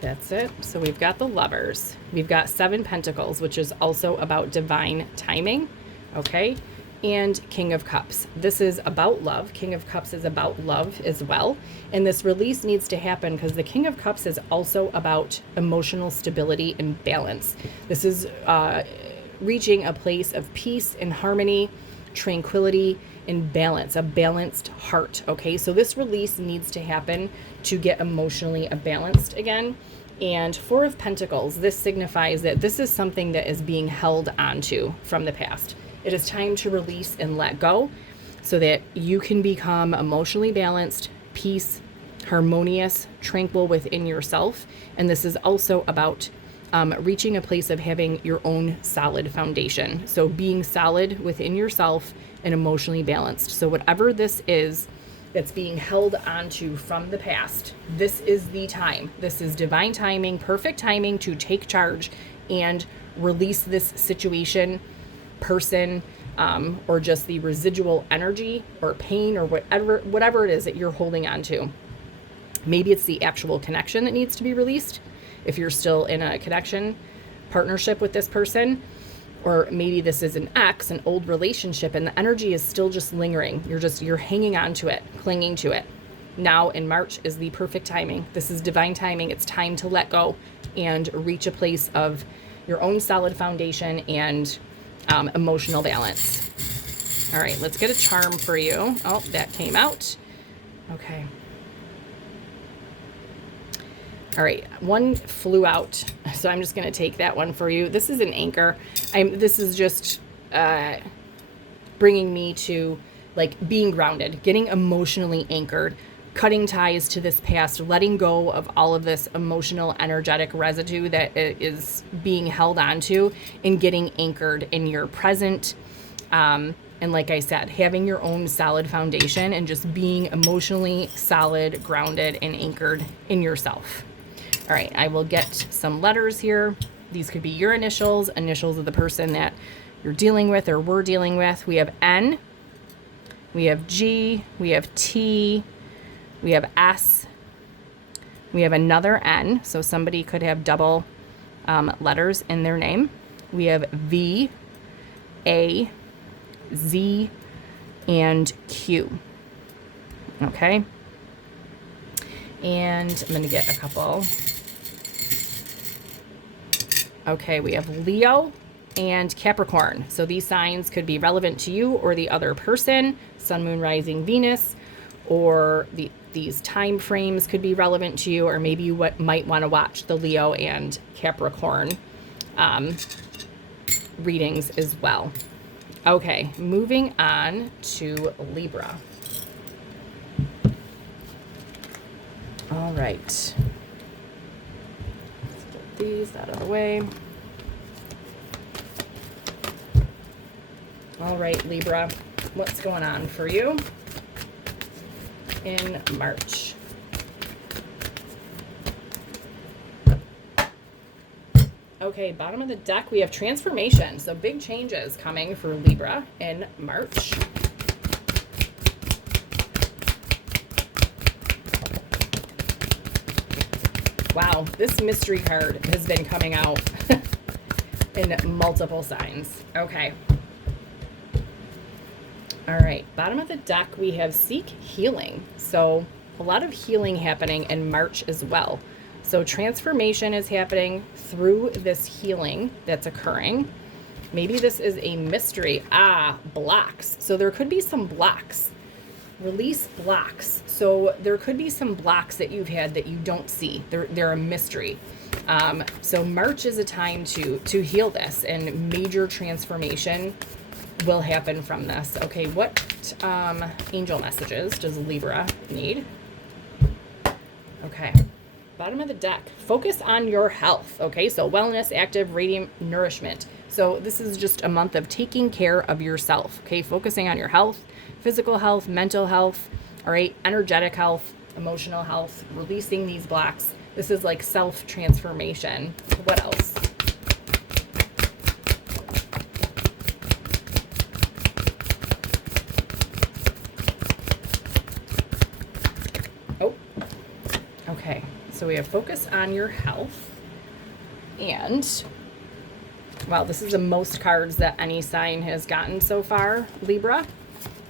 That's it. So we've got the Lovers. We've got 7 Pentacles, which is also about divine timing. Okay. And King of Cups. This is about love. King of Cups is about love as well. And this release needs to happen because the King of Cups is also about emotional stability and balance. This is reaching a place of peace and harmony, tranquility, and balance, a balanced heart. Okay, so this release needs to happen to get emotionally balanced again. And 4 of Pentacles, this signifies that this is something that is being held onto from the past. It is time to release and let go so that you can become emotionally balanced, peace, harmonious, tranquil within yourself. And this is also about reaching a place of having your own solid foundation. So being solid within yourself and emotionally balanced. So whatever this is that's being held onto from the past, this is the time. This is divine timing, perfect timing to take charge and release this situation, person, or just the residual energy or pain or whatever it is that you're holding on to. Maybe it's the actual connection that needs to be released if you're still in a connection partnership with this person, or maybe this is an ex, an old relationship, and the energy is still just lingering. You're hanging on to it, clinging to it. Now in March is the perfect timing. This is divine timing. It's time to let go and reach a place of your own solid foundation and emotional balance. All right, let's get a charm for you. Oh, that came out. Okay. All right, one flew out, so I'm just going to take that one for you. This is an anchor. This is just bringing me to, like, being grounded, getting emotionally anchored, cutting ties to this past, letting go of all of this emotional, energetic residue that is being held onto, and getting anchored in your present. And like I said, having your own solid foundation and just being emotionally solid, grounded, and anchored in yourself. All right, I will get some letters here. These could be your initials of the person that you're dealing with or we're dealing with. We have N, we have G, we have T, we have S, we have another N, so somebody could have double letters in their name. We have V, A, Z, and Q. Okay. And I'm going to get a couple. Okay, we have Leo and Capricorn. So these signs could be relevant to you or the other person, Sun, Moon, Rising, Venus, or these time frames could be relevant to you, or maybe you might want to watch the Leo and Capricorn readings as well. Okay, moving on to Libra. All right. Let's get these out of the way. All right, Libra, what's going on for you in March? Okay, bottom of the deck, we have transformation. So big changes coming for Libra in March. Wow, this mystery card has been coming out in multiple signs. Okay. All right, bottom of the deck, we have seek healing. So a lot of healing happening in March as well. So transformation is happening through this healing that's occurring. Maybe this is a mystery. Blocks. So there could be some blocks. Release blocks. So there could be some blocks that you've had that you don't see. They're a mystery. So March is a time to heal this, and major transformation will happen from this. Okay, what angel messages does Libra need? Okay, bottom of the deck, focus on your health. Okay, so wellness, active, radiant nourishment. So this is just a month of taking care of yourself. Okay, focusing on your health, physical health, mental health, all right, energetic health, emotional health, releasing these blocks. This is like self-transformation. What else? Okay, so we have focus on your health, and wow, this is the most cards that any sign has gotten so far, Libra.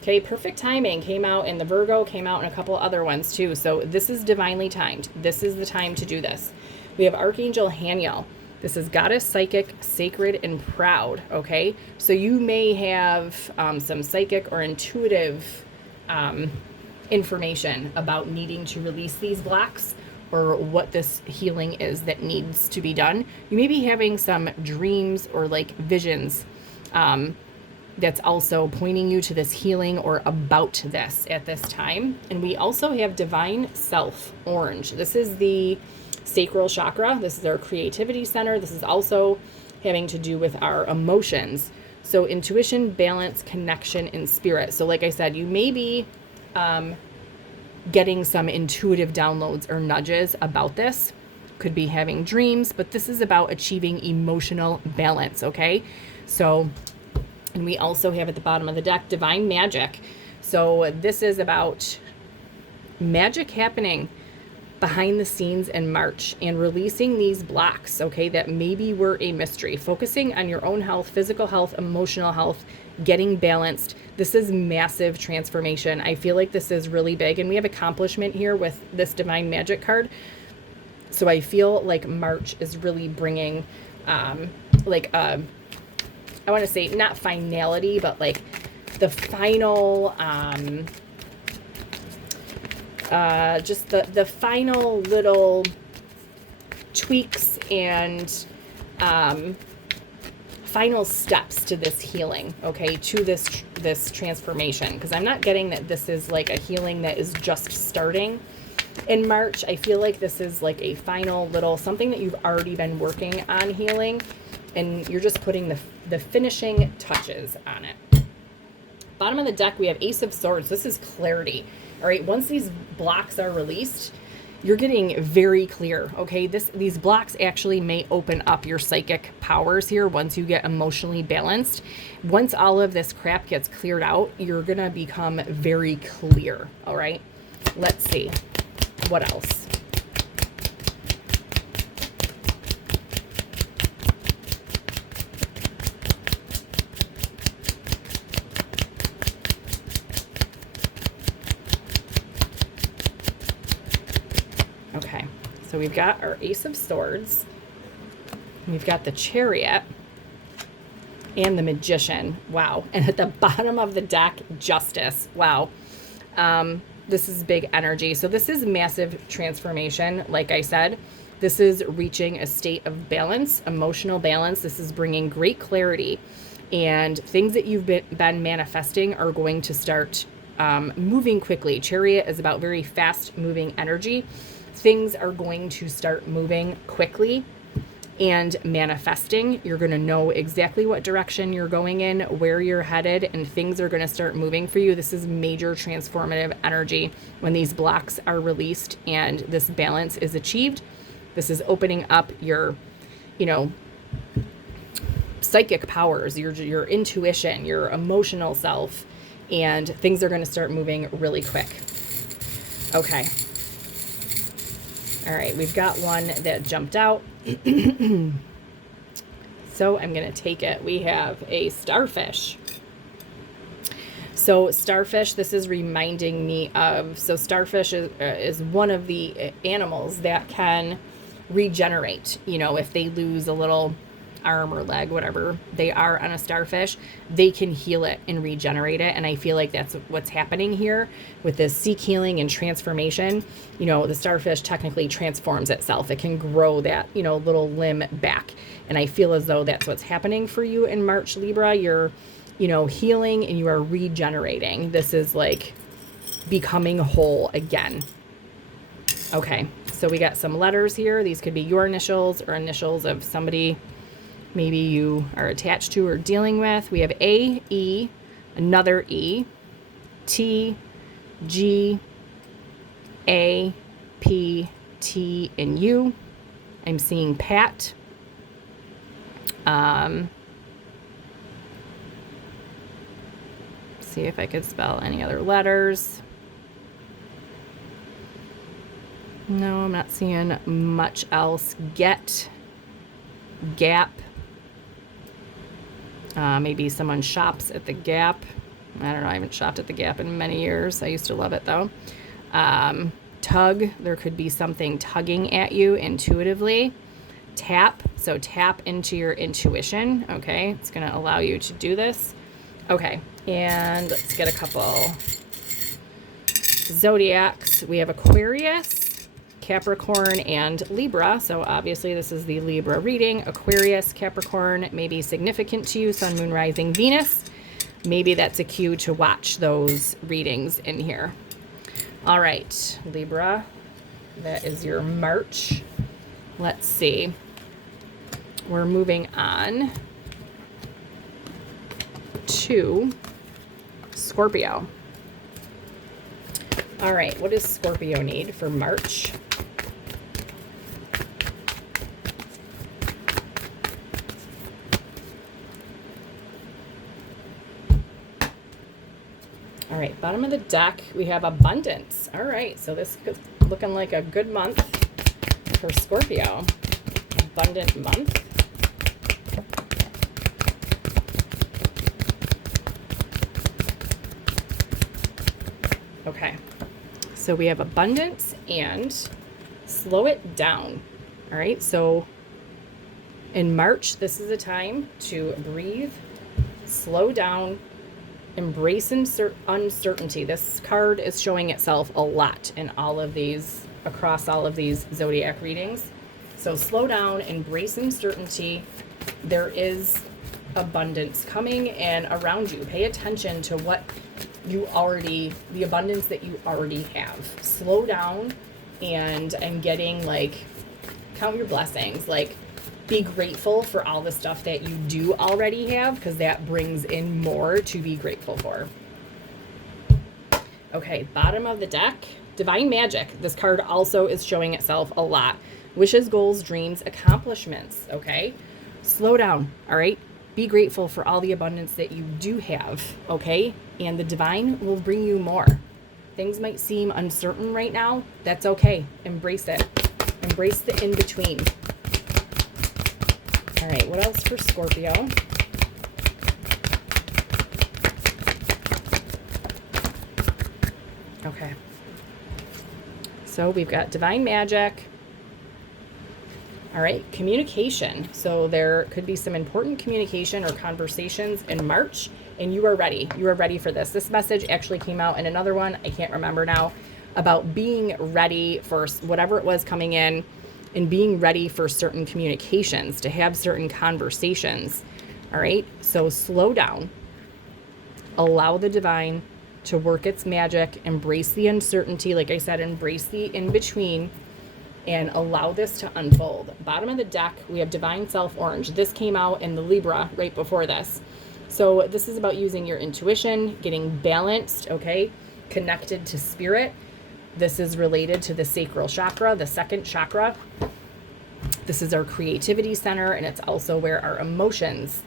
Okay, perfect timing came out in the Virgo, came out in a couple other ones too. So this is divinely timed. This is the time to do this. We have Archangel Haniel. This is goddess, psychic, sacred, and proud. Okay, so you may have some psychic or intuitive information about needing to release these blocks, or what this healing is that needs to be done. You may be having some dreams or like visions that's also pointing you to this healing or about this at this time. And we also have Divine Self Orange. This is the sacral chakra. This is our creativity center. This is also having to do with our emotions. So intuition, balance, connection, and spirit. So like I said, you may be getting some intuitive downloads or nudges about this. Could be having dreams, but this is about achieving emotional balance, okay? So, and we also have at the bottom of the deck, Divine Magic. So this is about magic happening behind the scenes in March and releasing these blocks, okay, that maybe were a mystery. Focusing on your own health, physical health, emotional health, getting balanced. This is massive transformation. I feel like this is really big, and we have accomplishment here with this Divine Magic card. So I feel like March is really bringing I want to say not finality, but like the final just the final little tweaks and final steps to this healing, okay, to this transformation, because I'm not getting that this is like a healing that is just starting in March. I feel like this is like a final little something that you've already been working on healing, and you're just putting the finishing touches on it. Bottom of the deck, we have Ace of Swords. This is clarity. All right, once these blocks are released, you're getting very clear, okay? These blocks actually may open up your psychic powers here once you get emotionally balanced. Once all of this crap gets cleared out, you're gonna become very clear, all right? Let's see, what else? Okay, so we've got our Ace of Swords, we've got the Chariot, and the Magician. Wow. And at the bottom of the deck, Justice. Wow. This is big energy. So this is massive transformation. Like I said, this is reaching a state of balance, emotional balance. This is bringing great clarity, and things that you've been manifesting are going to start moving quickly. Chariot is about very fast moving energy. Things are going to start moving quickly and manifesting. You're going to know exactly what direction you're going in, where you're headed, and things are going to start moving for you. This is major transformative energy when these blocks are released and this balance is achieved. This is opening up your, psychic powers, your intuition, your emotional self, and things are going to start moving really quick. Okay. All right, we've got one that jumped out. So I'm going to take it. We have a starfish. So starfish, this is reminding me of, so starfish is one of the animals that can regenerate. You know, if they lose a little arm or leg, whatever they are on a starfish, they can heal it and regenerate it. And I feel like that's what's happening here with this seek healing and transformation. You know, the starfish technically transforms itself. It can grow that, you know, little limb back. And I feel as though that's what's happening for you in March, Libra. You're, you know, healing and you are regenerating. This is like becoming whole again. Okay, so we got some letters here. These could be your initials or initials of somebody maybe you are attached to or dealing with. We have A, E, another E, T, G, A, P, T, and U. I'm seeing Pat. See if I could spell any other letters. No, I'm not seeing much else. Get, Gap. Maybe someone shops at the Gap. I don't know. I haven't shopped at the Gap in many years. I used to love it though. Tug. There could be something tugging at you intuitively. Tap. So tap into your intuition. Okay. It's going to allow you to do this. Okay. And let's get a couple zodiacs. We have Aquarius, Capricorn, and Libra. So obviously this is the Libra reading. Aquarius, Capricorn may be significant to you. Sun, Moon, Rising, Venus. Maybe that's a cue to watch those readings in here. All right, Libra, that is your March. Let's see. We're moving on to Scorpio. All right, what does Scorpio need for March? All right, bottom of the deck, we have abundance. All right, so this is looking like a good month for Scorpio. Abundant month. Okay, so we have abundance and slow it down. All right, so in March, this is a time to breathe, slow down, embrace uncertainty. This card is showing itself a lot in all of these, across all of these zodiac readings. So slow down, embrace uncertainty. There is abundance coming and around you. Pay attention to what you already, the abundance that you already have. Slow down, and I'm getting like, count your blessings. Like, be grateful for all the stuff that you do already have, because that brings in more to be grateful for. Okay, bottom of the deck, Divine Magic. This card also is showing itself a lot. Wishes, goals, dreams, accomplishments. Okay, slow down. All right, be grateful for all the abundance that you do have. Okay, and the divine will bring you more. Things might seem uncertain right now. That's okay. Embrace it. Embrace the in-between. All right, what else for Scorpio? Okay. So we've got Divine Magic. All right, communication. So there could be some important communication or conversations in March, and you are ready. You are ready for this. This message actually came out in another one, I can't remember now, about being ready for whatever it was coming in, and being ready for certain communications, to have certain conversations. All right, so slow down. Allow the divine to work its magic. Embrace the uncertainty. Like I said, embrace the in-between, and allow this to unfold. Bottom of the deck, we have Divine Self Orange. This came out in the Libra right before this. So this is about using your intuition, getting balanced, okay? Connected to spirit. This is related to the sacral chakra, the second chakra. This is our creativity center, and it's also where our emotions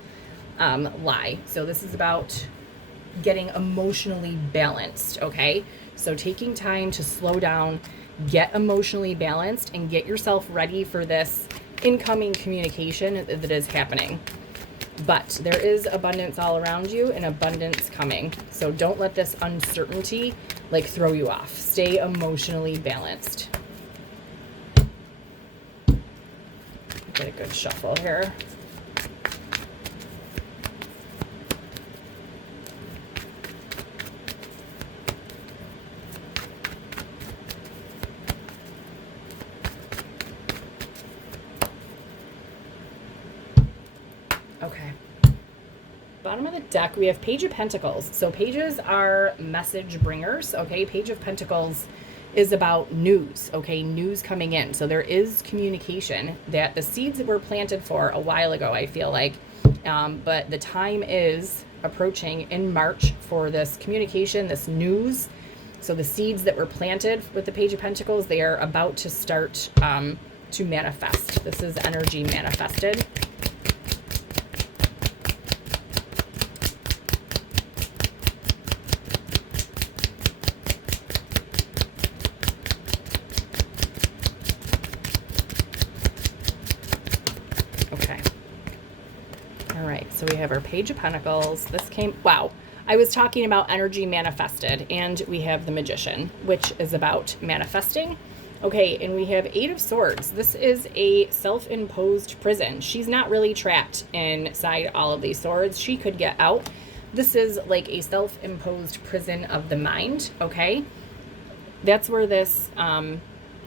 lie. So this is about getting emotionally balanced, okay? So taking time to slow down, get emotionally balanced, and get yourself ready for this incoming communication that is happening. But there is abundance all around you and abundance coming. So don't let this uncertainty like throw you off. Stay emotionally balanced. Get a good shuffle here. Okay. Bottom of the deck, we have Page of Pentacles. So pages are message bringers, okay? Page of Pentacles is about news, okay? News coming in. So there is communication that the seeds were planted for a while ago, I feel like. But the time is approaching in March for this communication, this news. So the seeds that were planted with the Page of Pentacles, they are about to start to manifest. This is energy manifested. So we have our Page of Pentacles. This came, wow. I was talking about energy manifested, and we have the Magician, which is about manifesting. Okay, and we have Eight of Swords. This is a self-imposed prison. She's not really trapped inside all of these swords. She could get out. This is like a self-imposed prison of the mind, okay? That's where this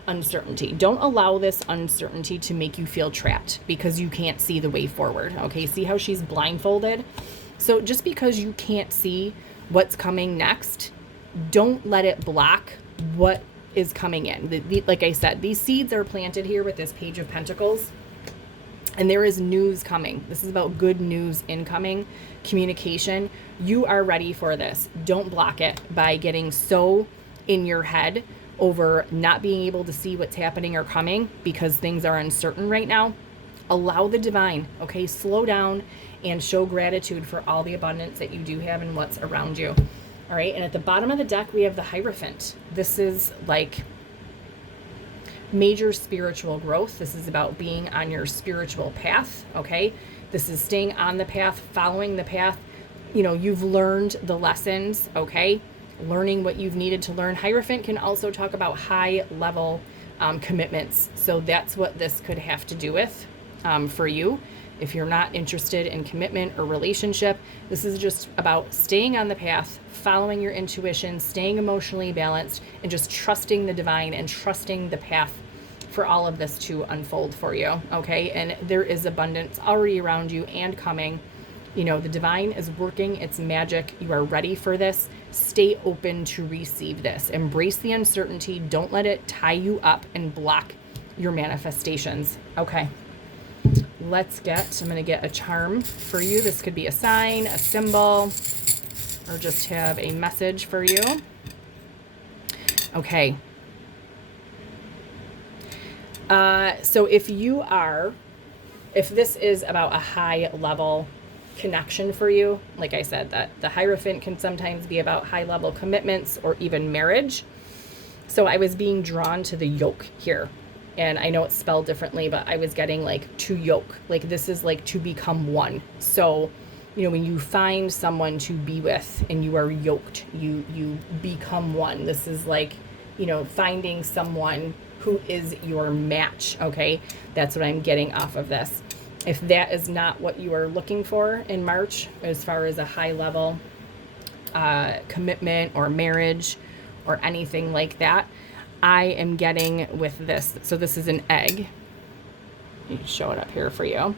uncertainty. Don't allow this uncertainty to make you feel trapped because you can't see the way forward. Okay, see how she's blindfolded? So just because you can't see what's coming next, don't let it block what is coming in. Like I said, these seeds are planted here with this Page of Pentacles, and there is news coming. This is about good news incoming, communication. You are ready for this. Don't block it by getting so in your head over not being able to see what's happening or coming because things are uncertain right now. Allow the divine, okay? Slow down and show gratitude for all the abundance that you do have and what's around you. All right, and at the bottom of the deck, we have the Hierophant. This is like major spiritual growth. This is about being on your spiritual path, okay? This is staying on the path, following the path. You know, you've learned the lessons, okay? Learning what you've needed to learn. Hierophant can also talk about high level commitments. So that's what this could have to do with for you. If you're not interested in commitment or relationship, this is just about staying on the path, following your intuition, staying emotionally balanced, and just trusting the divine and trusting the path for all of this to unfold for you. Okay. And there is abundance already around you and coming. You know, the divine is working its magic. You are ready for this. Stay open to receive this. Embrace the uncertainty. Don't let it tie you up and block your manifestations. Okay. I'm going to get a charm for you. This could be a sign, a symbol, or just have a message for you. Okay. So if this is about a high level connection for you, like I said, that the Hierophant can sometimes be about high level commitments or even marriage. So I was being drawn to the yoke here, and I know it's spelled differently, but I was getting like to yoke, like this is like to become one. So, you know, when you find someone to be with and you are yoked, you become one. This is like, you know, finding someone who is your match. Okay. That's what I'm getting off of this. If that is not what you are looking for in March, as far as a high level commitment or marriage or anything like that, I am getting with this. So this is an egg. You can show it up here for you.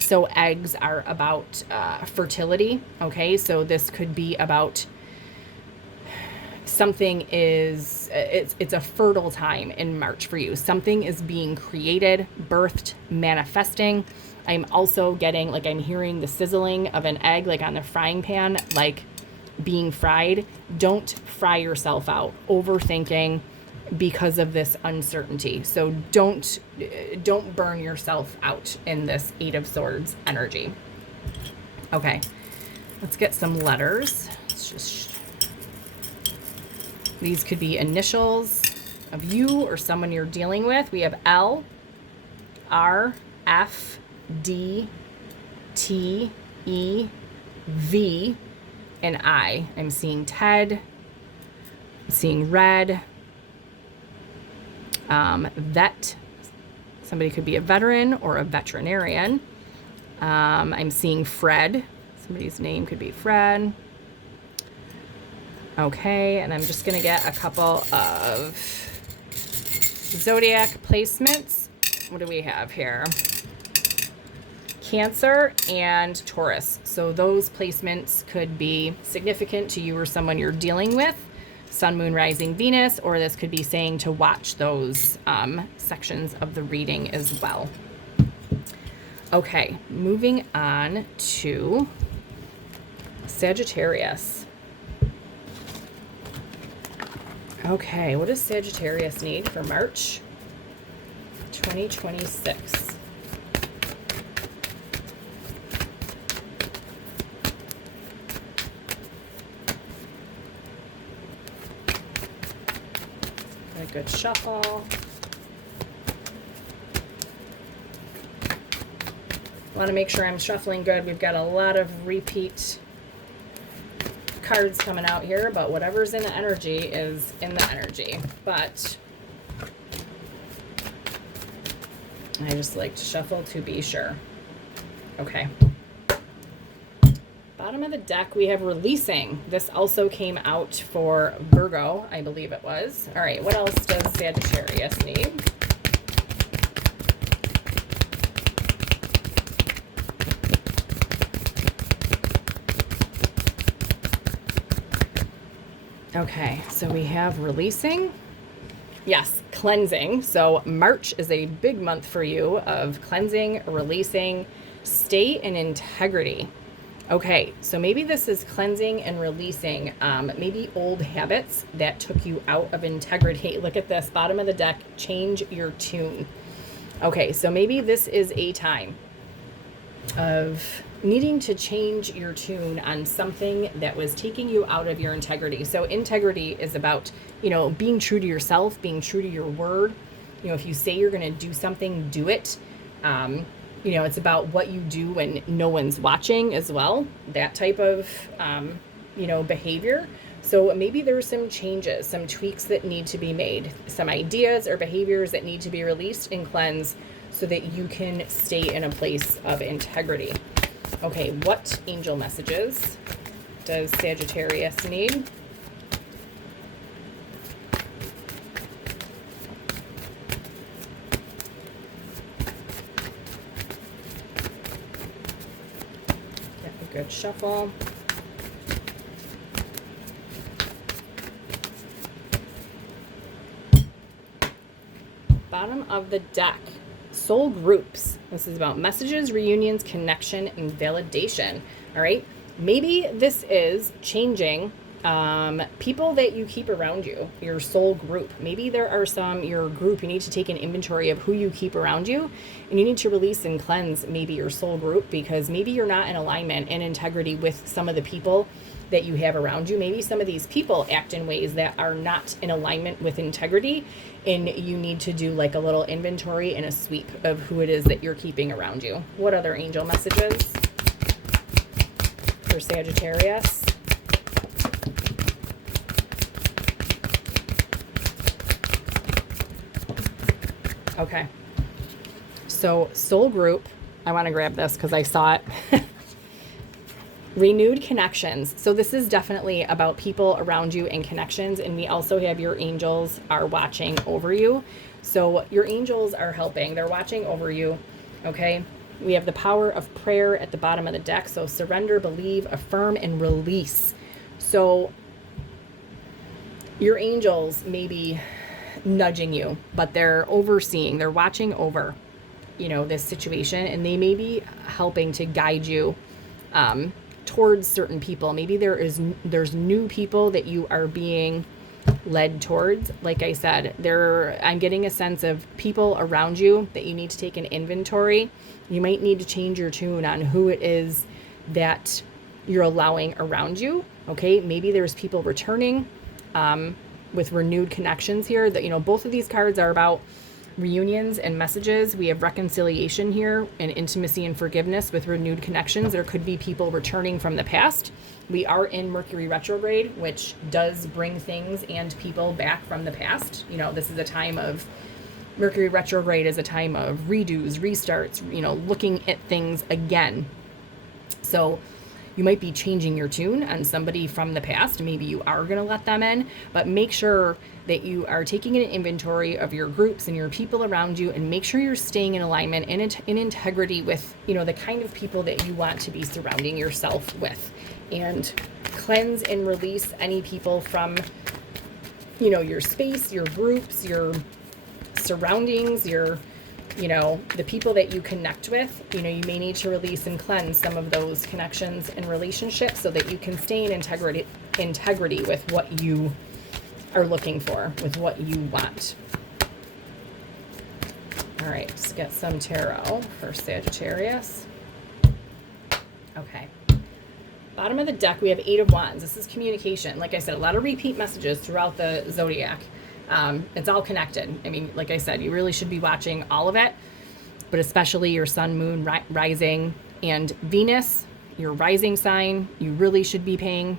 So eggs are about fertility. Okay. So this could be about something is, it's a fertile time in March for you. Something is being created, birthed, manifesting. I'm also getting, like, I'm hearing the sizzling of an egg, like on the frying pan, like being fried. Don't fry yourself out. Overthinking, because of this uncertainty. So don't burn yourself out in this Eight of Swords energy. Okay, let's get some letters. These could be initials of you or someone you're dealing with. We have L, R, F, D, T, E, V, and I. I'm seeing Ted. I'm seeing red. Vet. Somebody could be a veteran or a veterinarian. I'm seeing Fred. Somebody's name could be Fred. Okay, and I'm just going to get a couple of Zodiac placements. What do we have here? Cancer and Taurus. So those placements could be significant to you or someone you're dealing with. Sun, Moon, Rising, Venus, or this could be saying to watch those sections of the reading as well. Okay, moving on to Sagittarius. Okay, what does Sagittarius need for March 2026? A good shuffle. I want to make sure I'm shuffling good. We've got a lot of repeat cards coming out here, but whatever's in the energy is in the energy. But I just like to shuffle to be sure. Okay. Bottom of the deck, we have releasing. This also came out for Virgo, I believe it was. All right, what else does Sagittarius need? Okay, so we have releasing. Yes, cleansing. So March is a big month for you of cleansing, releasing, stay in integrity. Okay, so maybe this is cleansing and releasing maybe old habits that took you out of integrity. Look at this, bottom of the deck, change your tune. Okay, so maybe this is a time of needing to change your tune on something that was taking you out of your integrity. So integrity is about, being true to yourself, being true to your word. If you say you're going to do something, do it. It's about what you do when no one's watching as well, that type of, behavior. So maybe there's some changes, some tweaks that need to be made, some ideas or behaviors that need to be released and cleansed so that you can stay in a place of integrity. Okay, what angel messages does Sagittarius need? Get a good shuffle. Bottom of the deck. Soul groups. This is about messages, reunions, connection, and validation. All right. Maybe this is changing people that you keep around you, your soul group. Maybe there are your group, you need to take an inventory of who you keep around you, and you need to release and cleanse maybe your soul group because maybe you're not in alignment and integrity with some of the people that you have around you. Maybe some of these people act in ways that are not in alignment with integrity, and you need to do like a little inventory and a sweep of who it is that you're keeping around you. What other angel messages for Sagittarius? Okay. So soul group, I want to grab this because I saw it. Renewed connections. So this is definitely about people around you and connections. And we also have your angels are watching over you. So your angels are helping. They're watching over you. Okay. We have the power of prayer at the bottom of the deck. So surrender, believe, affirm, and release. So your angels may be nudging you, but they're overseeing, they're watching over, this situation, and they may be helping to guide you towards certain people. Maybe there's new people that you are being led towards. Like I said, I'm getting a sense of people around you that you need to take an inventory. You might need to change your tune on who it is that you're allowing around you. Okay, maybe there's people returning with renewed connections here. That, you know, both of these cards are about reunions and messages. We have reconciliation here and intimacy and forgiveness with renewed connections. There could be people returning from the past. We are in Mercury retrograde, which does bring things and people back from the past. You know, this is a time of Mercury retrograde is a time of redos, restarts, you know, looking at things again. So you might be changing your tune on somebody from the past. Maybe you are going to let them in, but make sure that you are taking an inventory of your groups and your people around you, and make sure you're staying in alignment and in integrity with, you know, the kind of people that you want to be surrounding yourself with, and cleanse and release any people from, you know, your space, your groups, your surroundings, your, you know, the people that you connect with. You know, you may need to release and cleanse some of those connections and relationships so that you can stay in integrity with what you are looking for, with what you want. All right, let's get some tarot for Sagittarius. Okay. Bottom of the deck, we have 8 of Wands. This is communication. Like I said, a lot of repeat messages throughout the Zodiac. It's all connected. I mean, like I said, you really should be watching all of it, but especially your sun, moon, rising, and Venus, your rising sign, you really should be paying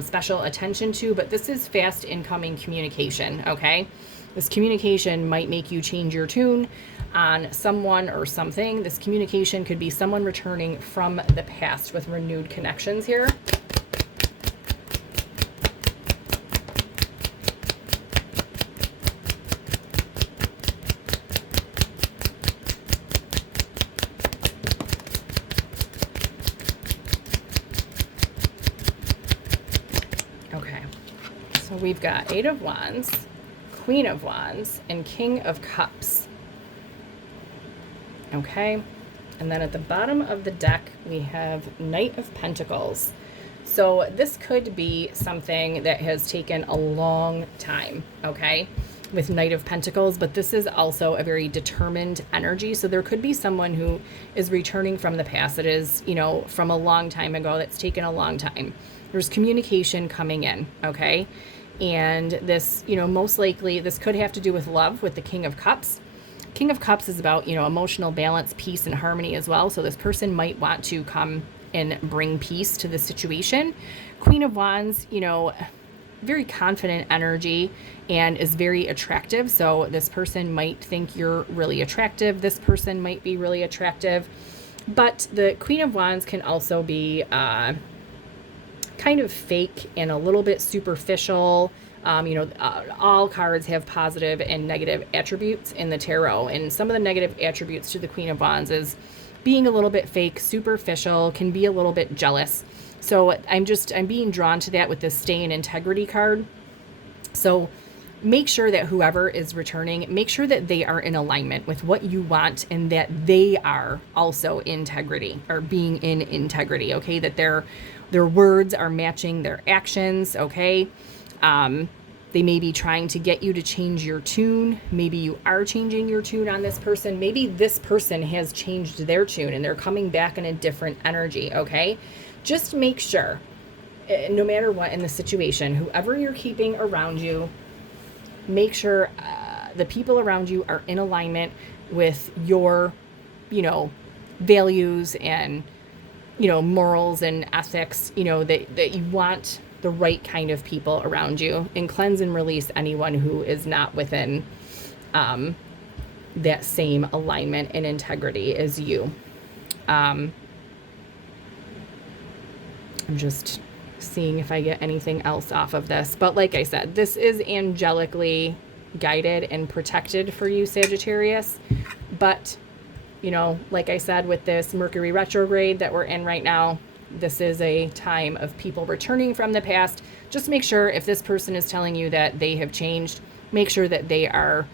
special attention to. But this is fast incoming communication, okay? This communication might make you change your tune on someone or something. This communication could be someone returning from the past with renewed connections here. We've got 8 of Wands, Queen of Wands, and King of Cups. Okay. And then at the bottom of the deck, we have Knight of Pentacles. So this could be something that has taken a long time, okay, with Knight of Pentacles, but this is also a very determined energy. So there could be someone who is returning from the past that is, you know, from a long time ago, that's taken a long time. There's communication coming in, okay? And this, you know, most likely this could have to do with love with the King of Cups. King of Cups is about, you know, emotional balance, peace, and harmony as well. So this person might want to come and bring peace to the situation. Queen of Wands, you know, very confident energy and is very attractive. So this person might think you're really attractive. This person might be really attractive. But the Queen of Wands can also be kind of fake and a little bit superficial. You know, all cards have positive and negative attributes in the tarot. And some of the negative attributes to the Queen of Wands is being a little bit fake, superficial, can be a little bit jealous. So I'm being drawn to that with this Stay in Integrity card. So make sure that whoever is returning, make sure that they are in alignment with what you want and that they are also integrity or being in integrity, okay? That their words are matching their actions, okay? They may be trying to get you to change your tune. Maybe you are changing your tune on this person. Maybe this person has changed their tune and they're coming back in a different energy, okay? Just make sure, no matter what in the situation, whoever you're keeping around you, make sure the people around you are in alignment with your, you know, values and, you know, morals and ethics, you know, that you want the right kind of people around you, and cleanse and release anyone who is not within that same alignment and integrity as you. I'm just seeing if I get anything else off of this. But like I said, this is angelically guided and protected for you, Sagittarius. But, you know, like I said, with this Mercury retrograde that we're in right now, this is a time of people returning from the past. Just make sure if this person is telling you that they have changed, make sure that they are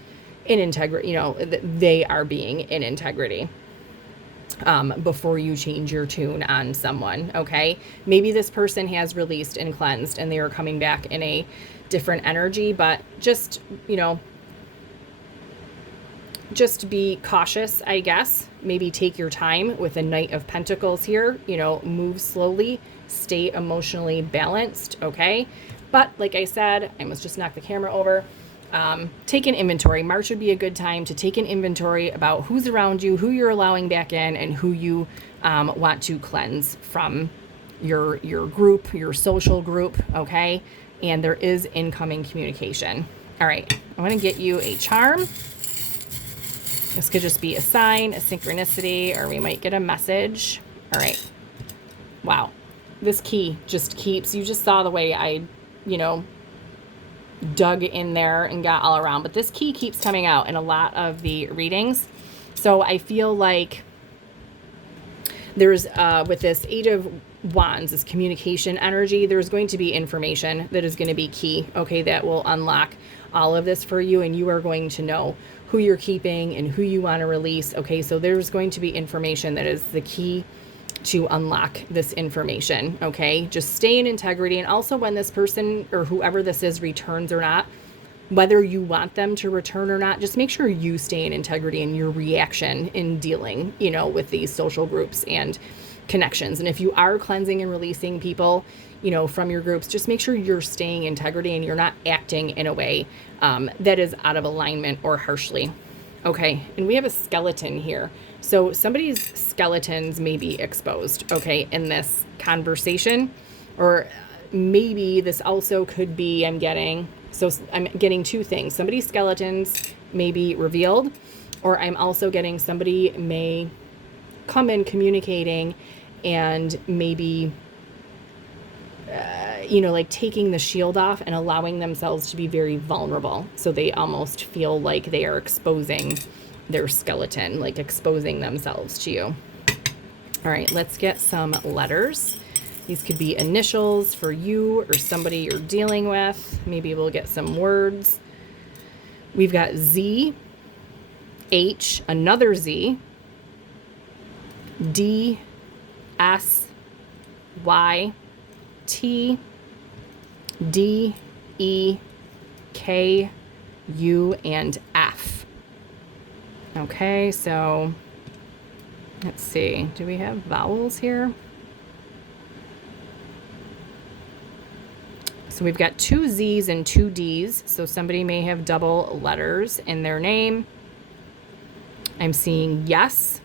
in integrity, you know, that they are being in integrity. before you change your tune on someone, okay? Maybe this person has released and cleansed and they are coming back in a different energy, but just, you know, just be cautious, I guess. Maybe take your time with a Knight of Pentacles here, you know, move slowly, stay emotionally balanced, okay? But like I said, I must just knock the camera over. Take an inventory. March would be a good time to take an inventory about who's around you, who you're allowing back in, and who you want to cleanse from your group, your social group, okay? And there is incoming communication. All right, I'm going to get you a charm. This could just be a sign, a synchronicity, or we might get a message. All right. Wow. This key just keeps, you just saw the way I, you know, dug in there and got all around, but this key keeps coming out in a lot of the readings. So I feel like there's with this Eight of Wands, this communication energy, there's going to be information that is going to be key, okay, that will unlock all of this for you, and you are going to know who you're keeping and who you want to release, okay? So there's going to be information that is the key to unlock this information, okay? Just stay in integrity. And also when this person or whoever this is returns or not, whether you want them to return or not, just make sure you stay in integrity in your reaction in dealing, you know, with these social groups and connections. And if you are cleansing and releasing people, you know, from your groups, just make sure you're staying integrity and you're not acting in a way that is out of alignment or harshly. Okay, and we have a skeleton here. So somebody's skeletons may be exposed, okay, in this conversation. Or maybe this also could be, I'm getting two things. Somebody's skeletons may be revealed, or I'm also getting somebody may come in communicating and maybe, you know, like taking the shield off and allowing themselves to be very vulnerable. So they almost feel like they are exposing their skeleton, like exposing themselves to you. All right, let's get some letters. These could be initials for you or somebody you're dealing with. Maybe we'll get some words. We've got Z, H, another Z, D, S, Y, T, D, E, K, U, and F. Okay, so let's see. Do we have vowels here? So we've got 2 Z's and 2 D's. So somebody may have double letters in their name. I'm seeing yes.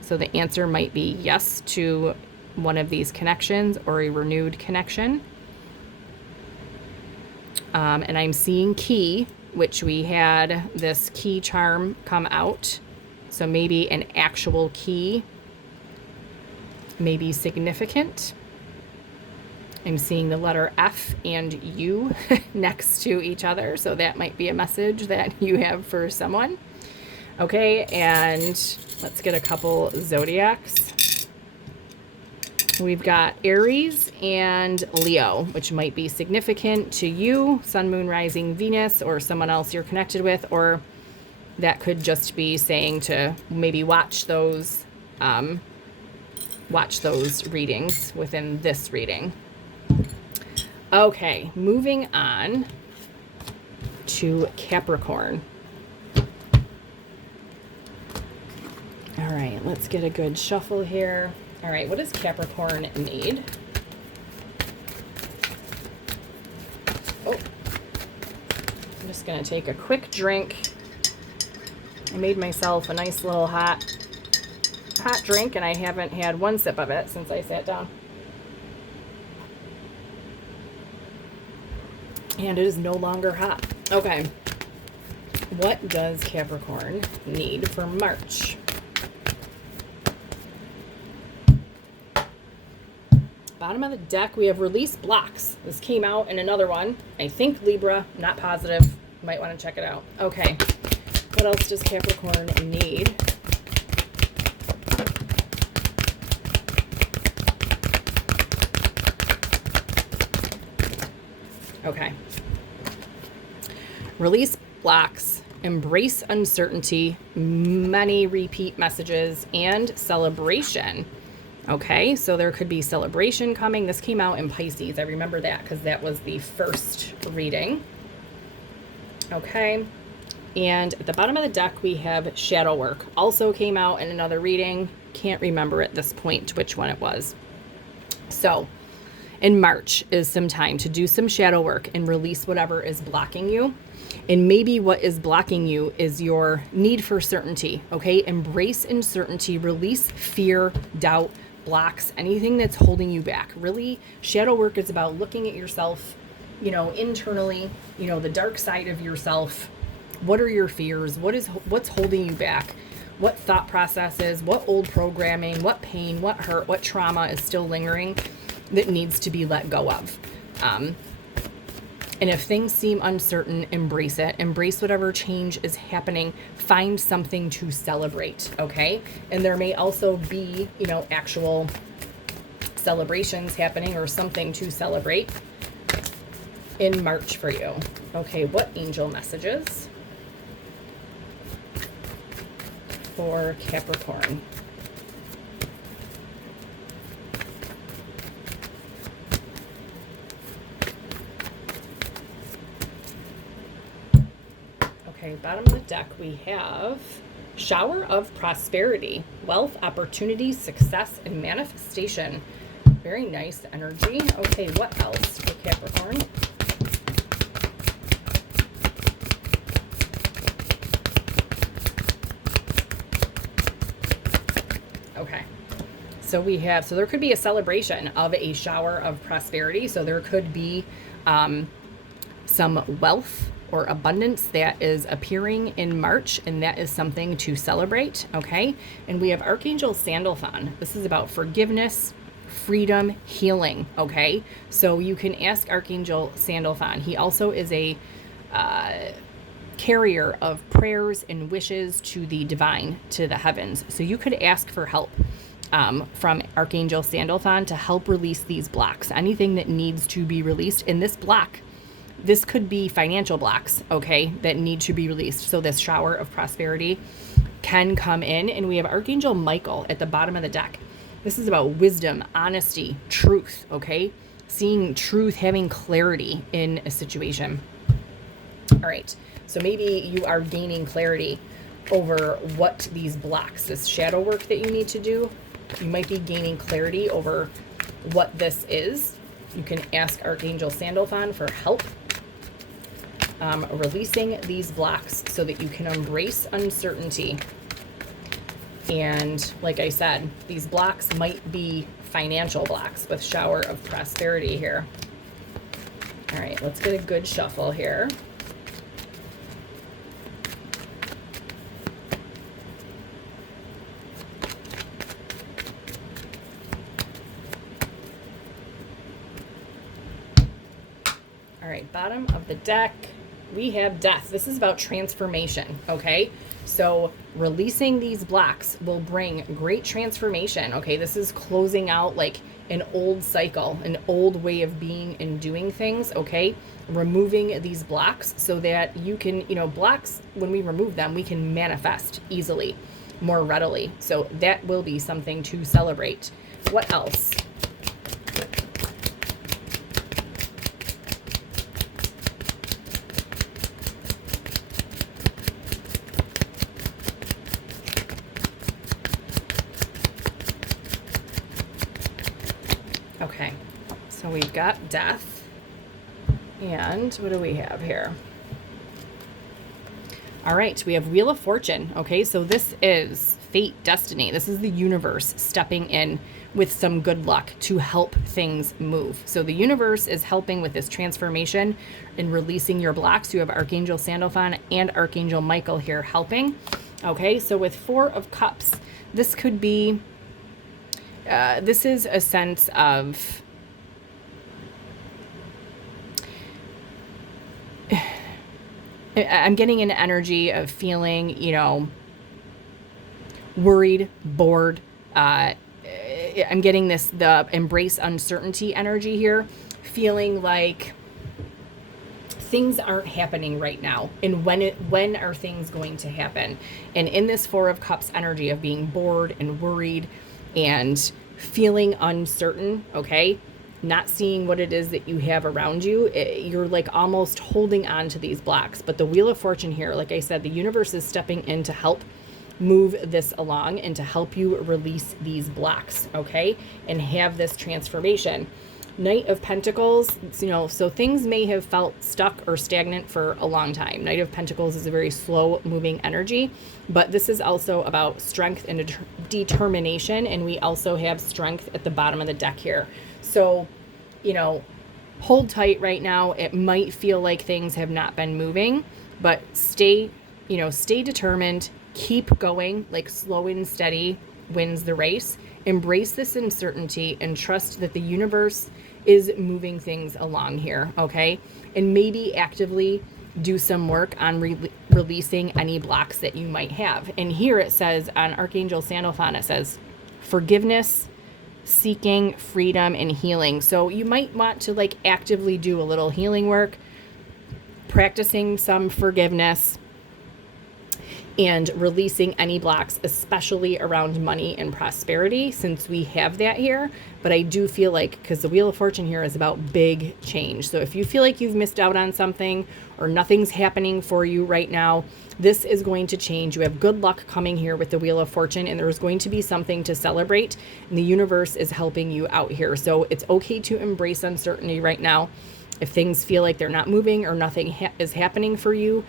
So the answer might be yes to one of these connections or a renewed connection. And I'm seeing key, which we had this key charm come out. So maybe an actual key may be significant. I'm seeing the letter F and U next to each other. So that might be a message that you have for someone. Okay, and let's get a couple zodiacs. We've got Aries and Leo, which might be significant to you, Sun, Moon, Rising, Venus, or someone else you're connected with, or that could just be saying to maybe watch those readings within this reading. Okay, moving on to Capricorn. All right, let's get a good shuffle here. All right, what does Capricorn need? Oh, I'm just going to take a quick drink. I made myself a nice little hot drink, and I haven't had one sip of it since I sat down. And it is no longer hot. Okay. What does Capricorn need for March? Bottom of the deck, we have release blocks. This came out in another one. I think Libra, not positive. Might want to check it out. Okay. What else does Capricorn need? Okay. Release blocks embrace uncertainty, many repeat messages, and celebration. Okay, so there could be celebration coming. This came out in Pisces. I remember that because that was the first reading. Okay, and at the bottom of the deck, we have shadow work. Also came out in another reading. Can't remember at this point which one it was. So in March is some time to do some shadow work and release whatever is blocking you. And maybe what is blocking you is your need for certainty, okay? Embrace uncertainty, release fear, doubt, blocks, anything that's holding you back. Really, shadow work is about looking at yourself, internally, the dark side of yourself. What are your fears? What's holding you back? What thought processes, what old programming, what pain, what hurt, what trauma is still lingering that needs to be let go of. And if things seem uncertain, embrace it. Embrace whatever change is happening. Find something to celebrate, okay? And there may also be, actual celebrations happening or something to celebrate in March for you. Okay, what angel messages for Capricorn? Okay, bottom of the deck, we have shower of prosperity, wealth, opportunity, success, and manifestation. Very nice energy. Okay, what else for Capricorn? Okay, so there could be a celebration of a shower of prosperity. So there could be some wealth or abundance that is appearing in March, and that is something to celebrate, okay? And we have Archangel Sandalphon. This is about forgiveness, freedom, healing, okay? So you can ask Archangel Sandalphon. He also is a carrier of prayers and wishes to the divine, to the heavens. So you could ask for help from Archangel Sandalphon to help release these blocks, anything that needs to be released in this block. This could be financial blocks, okay, that need to be released. So this shower of prosperity can come in. And we have Archangel Michael at the bottom of the deck. This is about wisdom, honesty, truth, okay? Seeing truth, having clarity in a situation. All right, so maybe you are gaining clarity over what these blocks, this shadow work that you need to do. You might be gaining clarity over what this is. You can ask Archangel Sandalphon for help. Releasing these blocks so that you can embrace uncertainty. And like I said, these blocks might be financial blocks with shower of prosperity here. All right, let's get a good shuffle here. All right, bottom of the deck, we have death. This is about transformation, okay? So releasing these blocks will bring great transformation, okay? This is closing out like an old cycle, an old way of being and doing things, okay? Removing these blocks so that you can, blocks, when we remove them, we can manifest easily, more readily. So that will be something to celebrate. What else? Okay, so we've got death, and what do we have here? All right, we have Wheel of Fortune. Okay, so this is fate, destiny. This is the universe stepping in with some good luck to help things move. So the universe is helping with this transformation and releasing your blocks. You have Archangel Sandalphon and Archangel Michael here helping. Okay, so with Four of Cups, this could be this is a sense of I'm getting an energy of feeling, worried, bored. I'm getting the embrace uncertainty energy here, feeling like things aren't happening right now, and when are things going to happen? And in this Four of Cups energy of being bored and worried and feeling uncertain, okay, not seeing what it is that you have around you, you're like almost holding on to these blocks. But the Wheel of Fortune here, like I said, the universe is stepping in to help move this along and to help you release these blocks, okay, and have this transformation. Knight of Pentacles, so things may have felt stuck or stagnant for a long time. Knight of Pentacles is a very slow moving energy, but this is also about strength and determination. And we also have strength at the bottom of the deck here. So, hold tight right now. It might feel like things have not been moving, but stay determined, keep going, like slow and steady wins the race. Embrace this uncertainty and trust that the universe is moving things along here, okay? And maybe actively do some work on releasing any blocks that you might have. And here it says on Archangel Sandalphon, it says forgiveness, seeking freedom, and healing. So you might want to like actively do a little healing work, practicing some forgiveness, and releasing any blocks, especially around money and prosperity, since we have that here. But I do feel like, because the Wheel of Fortune here is about big change. So if you feel like you've missed out on something or nothing's happening for you right now, this is going to change. You have good luck coming here with the Wheel of Fortune, and there's going to be something to celebrate, and the universe is helping you out here. So it's okay to embrace uncertainty right now. If things feel like they're not moving or nothing is happening for you,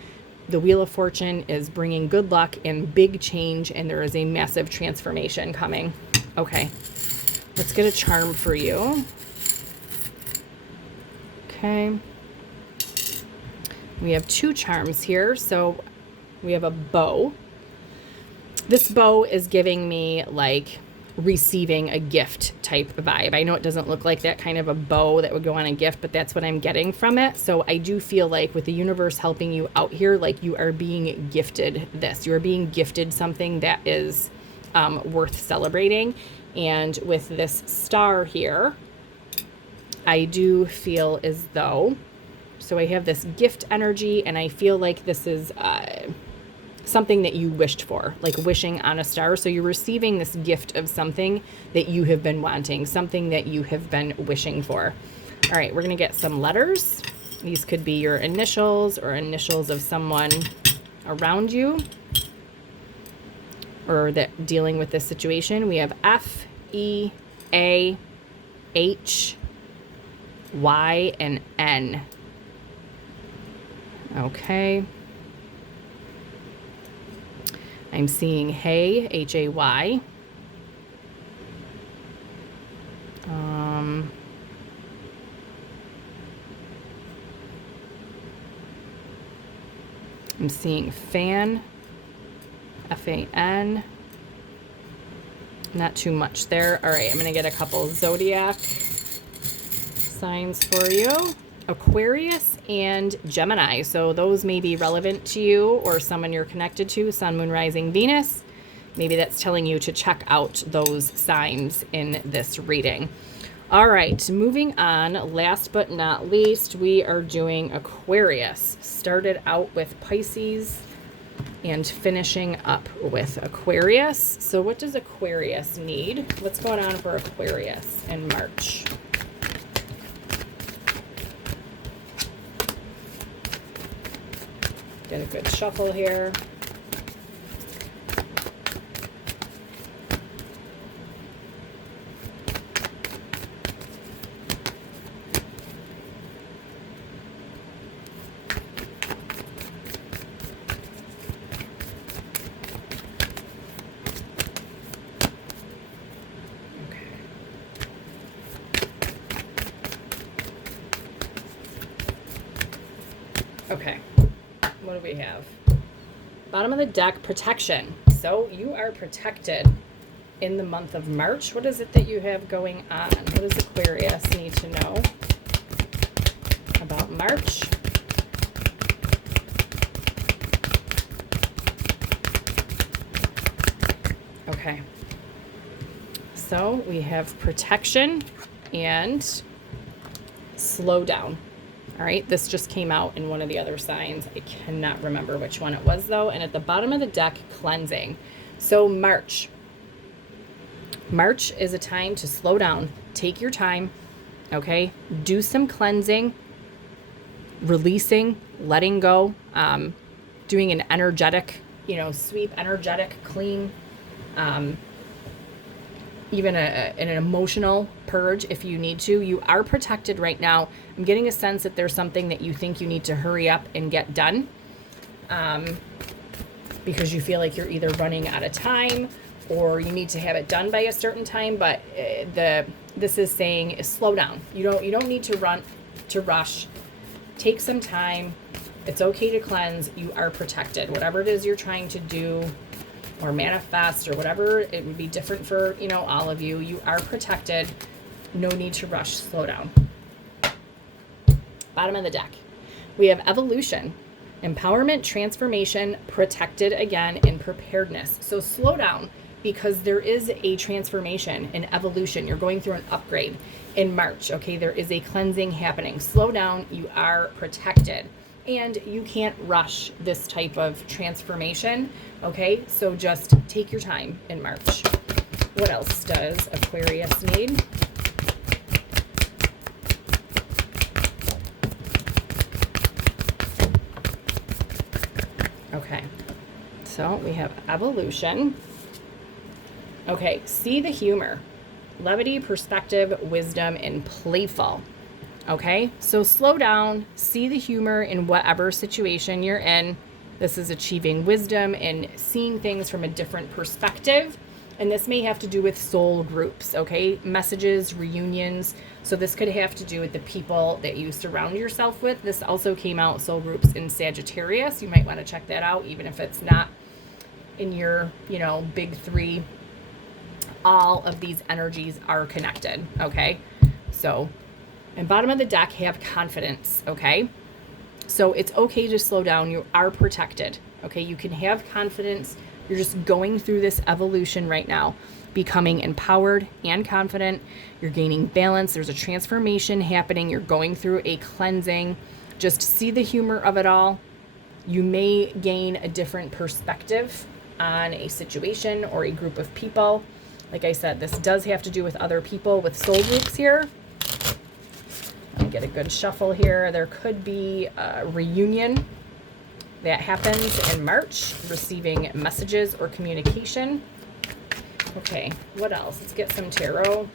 the Wheel of Fortune is bringing good luck and big change, and there is a massive transformation coming. Okay, let's get a charm for you. Okay. We have 2 charms here. So we have a bow. This bow is giving me like receiving a gift type vibe. I know it doesn't look like that kind of a bow that would go on a gift, but that's what I'm getting from it. So I do feel like with the universe helping you out here, like you are being gifted this. You are being gifted something that is worth celebrating. And with this star here, I do feel as though, so I have this gift energy, and I feel like this is something that you wished for, like wishing on a star. So you're receiving this gift of something that you have been wanting, something that you have been wishing for. All right, we're going to get some letters. These could be your initials or initials of someone around you or that dealing with this situation. We have F, E, A, H, Y, and N. Okay. I'm seeing Hay, H-A-Y. I'm seeing Fan, F-A-N. Not too much there. All right, I'm going to get a couple Zodiac signs for you. Aquarius and Gemini. So those may be relevant to you or someone you're connected to, Sun, Moon, Rising, Venus. Maybe that's telling you to check out those signs in this reading. All right, moving on. Last but not least, we are doing Aquarius. Started out with Pisces and finishing up with Aquarius. So what does Aquarius need? What's going on for Aquarius in March? Get a good shuffle here. Okay, what do we have? Bottom of the deck, protection. So you are protected in the month of March. What is it that you have going on? What does Aquarius need to know about March? Okay, so we have protection and slow down. All right, this just came out in one of the other signs. I cannot remember which one it was though. And at the bottom of the deck, cleansing. So March. March is a time to slow down, take your time, okay? Do some cleansing, releasing, letting go, doing an energetic, sweep, energetic, clean, even an emotional purge if you need to. You are protected right now. I'm getting a sense that there's something that you think you need to hurry up and get done, because you feel like you're either running out of time or you need to have it done by a certain time. But this is saying slow down. You don't need to rush. Take some time. It's okay to cleanse. You are protected. Whatever it is you're trying to do or manifest or whatever, it would be different for, all of you. You are protected. No need to rush. Slow down. Bottom of the deck. We have evolution, empowerment, transformation, protected again, and preparedness. So slow down, because there is a transformation, an evolution. You're going through an upgrade in March. Okay, there is a cleansing happening. Slow down. You are protected. And you can't rush this type of transformation, okay? So just take your time in March. What else does Aquarius need? Okay, so we have evolution. Okay, see the humor, levity, perspective, wisdom, and playful. Okay, so slow down, see the humor in whatever situation you're in. This is achieving wisdom and seeing things from a different perspective. And this may have to do with soul groups, okay? Messages, reunions. So this could have to do with the people that you surround yourself with. This also came out, soul groups in Sagittarius. You might want to check that out, even if it's not in your, big three. All of these energies are connected, okay? So, and bottom of the deck, have confidence, okay? So it's okay to slow down. You are protected, okay? You can have confidence. You're just going through this evolution right now, becoming empowered and confident. You're gaining balance. There's a transformation happening. You're going through a cleansing. Just see the humor of it all. You may gain a different perspective on a situation or a group of people. Like I said, this does have to do with other people, with soul groups here. Let me get a good shuffle here. There could be a reunion that happens in March, receiving messages or communication. Okay, what else? Let's get some tarot.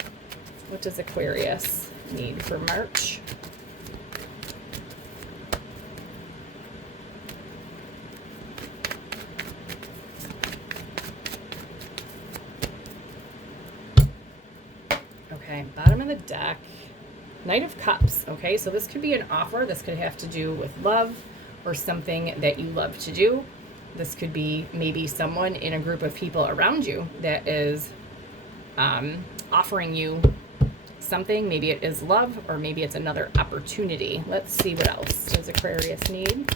What does Aquarius need for March? Okay, bottom of the deck. Knight of Cups, okay? So this could be an offer. This could have to do with love or something that you love to do. This could be maybe someone in a group of people around you that is offering you something. Maybe it is love, or maybe it's another opportunity. Let's see what else does Aquarius need.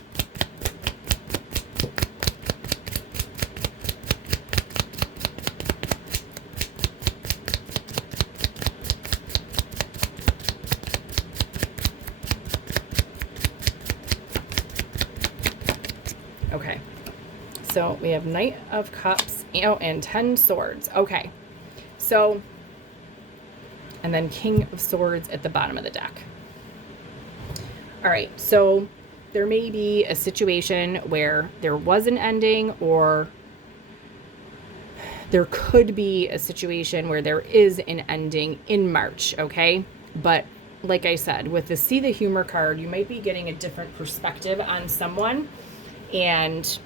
Okay, so we have Knight of Cups, and 10 Swords. Okay, so, and then King of Swords at the bottom of the deck. All right, so there may be a situation where there was an ending, or there could be a situation where there is an ending in March, okay? But like I said, with the See the Humor card, you might be getting a different perspective on someone. And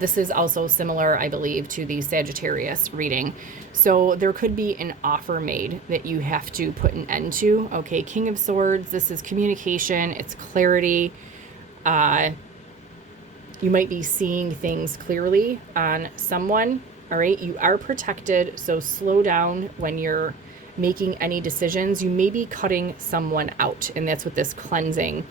this is also similar, I believe, to the Sagittarius reading. So there could be an offer made that you have to put an end to. Okay, King of Swords, this is communication, it's clarity. You might be seeing things clearly on someone. All right, you are protected, so slow down when you're making any decisions. You may be cutting someone out, and that's what this cleansing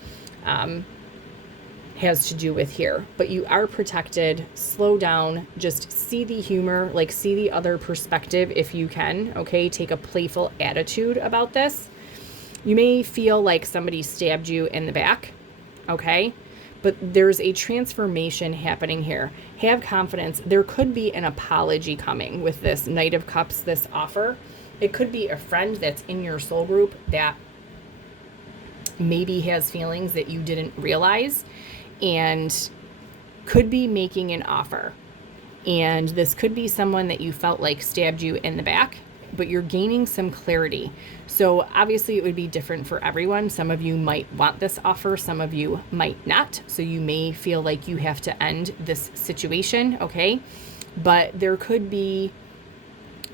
has to do with here. But you are protected. Slow down. Just see the humor, like see the other perspective if you can. Okay, take a playful attitude about this. You may feel like somebody stabbed you in the back, okay? But there's a transformation happening here. Have confidence. There could be an apology coming with this Knight of Cups, this offer. It could be a friend that's in your soul group that maybe has feelings that you didn't realize and could be making an offer. And this could be someone that you felt like stabbed you in the back, but you're gaining some clarity. So obviously it would be different for everyone. Some of you might want this offer, some of you might not. So you may feel like you have to end this situation, okay? But there could be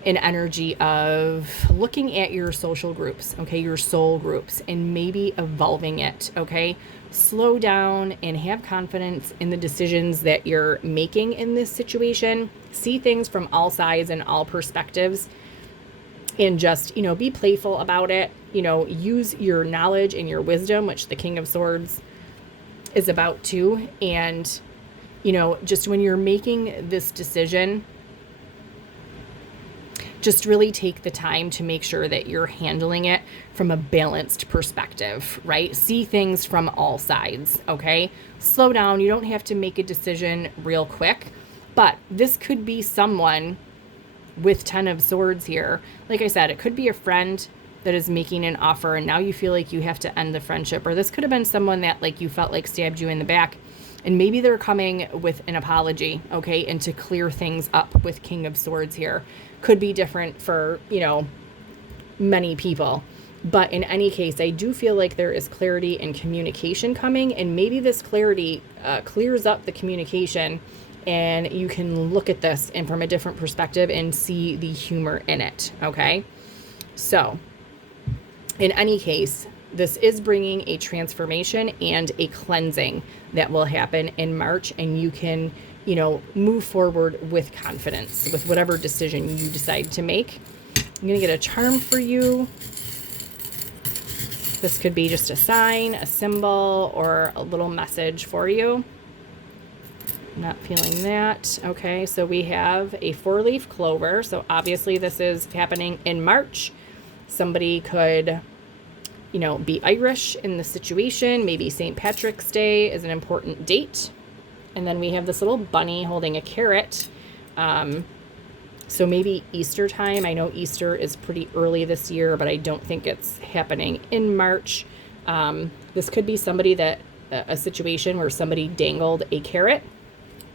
an energy of looking at your social groups, okay, your soul groups, and maybe evolving it, okay? Slow down and have confidence in the decisions that you're making in this situation. See things from all sides and all perspectives, and just, be playful about it. Use your knowledge and your wisdom, which the King of Swords is about too. And, just when you're making this decision, just really take the time to make sure that you're handling it from a balanced perspective, right? See things from all sides, okay? Slow down. You don't have to make a decision real quick, but this could be someone with 10 of Swords here. Like I said, it could be a friend that is making an offer and now you feel like you have to end the friendship, or this could have been someone that like you felt like stabbed you in the back, and maybe they're coming with an apology, okay, and to clear things up with King of Swords here. Could be different for, many people. But in any case, I do feel like there is clarity and communication coming, and maybe this clarity clears up the communication and you can look at this and from a different perspective and see the humor in it, okay? So, in any case, this is bringing a transformation and a cleansing that will happen in March, and you can, move forward with confidence with whatever decision you decide to make. I'm going to get a charm for you. This could be just a sign, a symbol, or a little message for you. Not feeling that. Okay, so we have a 4-leaf clover. So obviously this is happening in March. Somebody could, be Irish in the situation. Maybe St. Patrick's Day is an important date. And then we have this little bunny holding a carrot. So maybe Easter time. I know Easter is pretty early this year, but I don't think it's happening in March. This could be somebody that, a situation where somebody dangled a carrot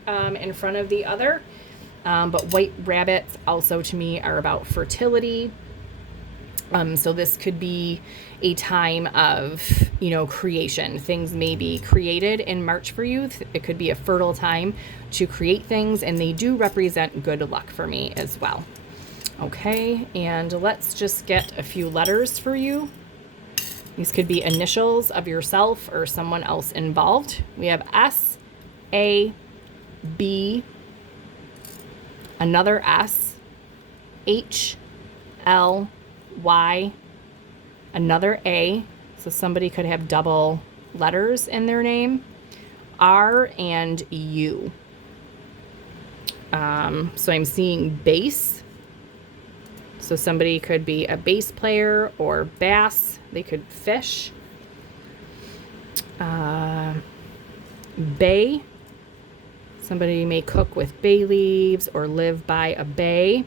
in front of the other. But white rabbits also to me are about fertility. So this could be a time of, creation. Things may be created in March for you. It could be a fertile time to create things, and they do represent good luck for me as well. Okay, and let's just get a few letters for you. These could be initials of yourself or someone else involved. We have S, A, B, another S, H, L, Y, another A, so somebody could have double letters in their name, R, and U. So I'm seeing bass, so somebody could be a bass player or bass. They could fish. Bay, somebody may cook with bay leaves or live by a bay.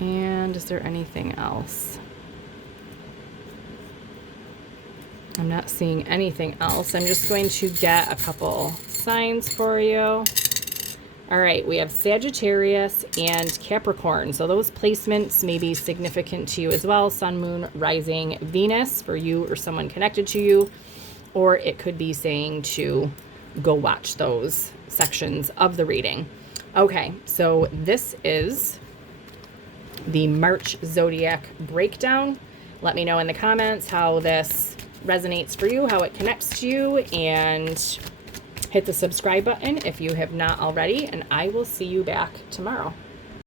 And is there anything else? I'm not seeing anything else. I'm just going to get a couple signs for you. All right, we have Sagittarius and Capricorn. So those placements may be significant to you as well. Sun, Moon, Rising, Venus for you or someone connected to you. Or it could be saying to go watch those sections of the reading. Okay, so this is the March Zodiac breakdown. Let me know in the comments how this resonates for you, how it connects to you, and hit the subscribe button if you have not already, and I will see you back tomorrow.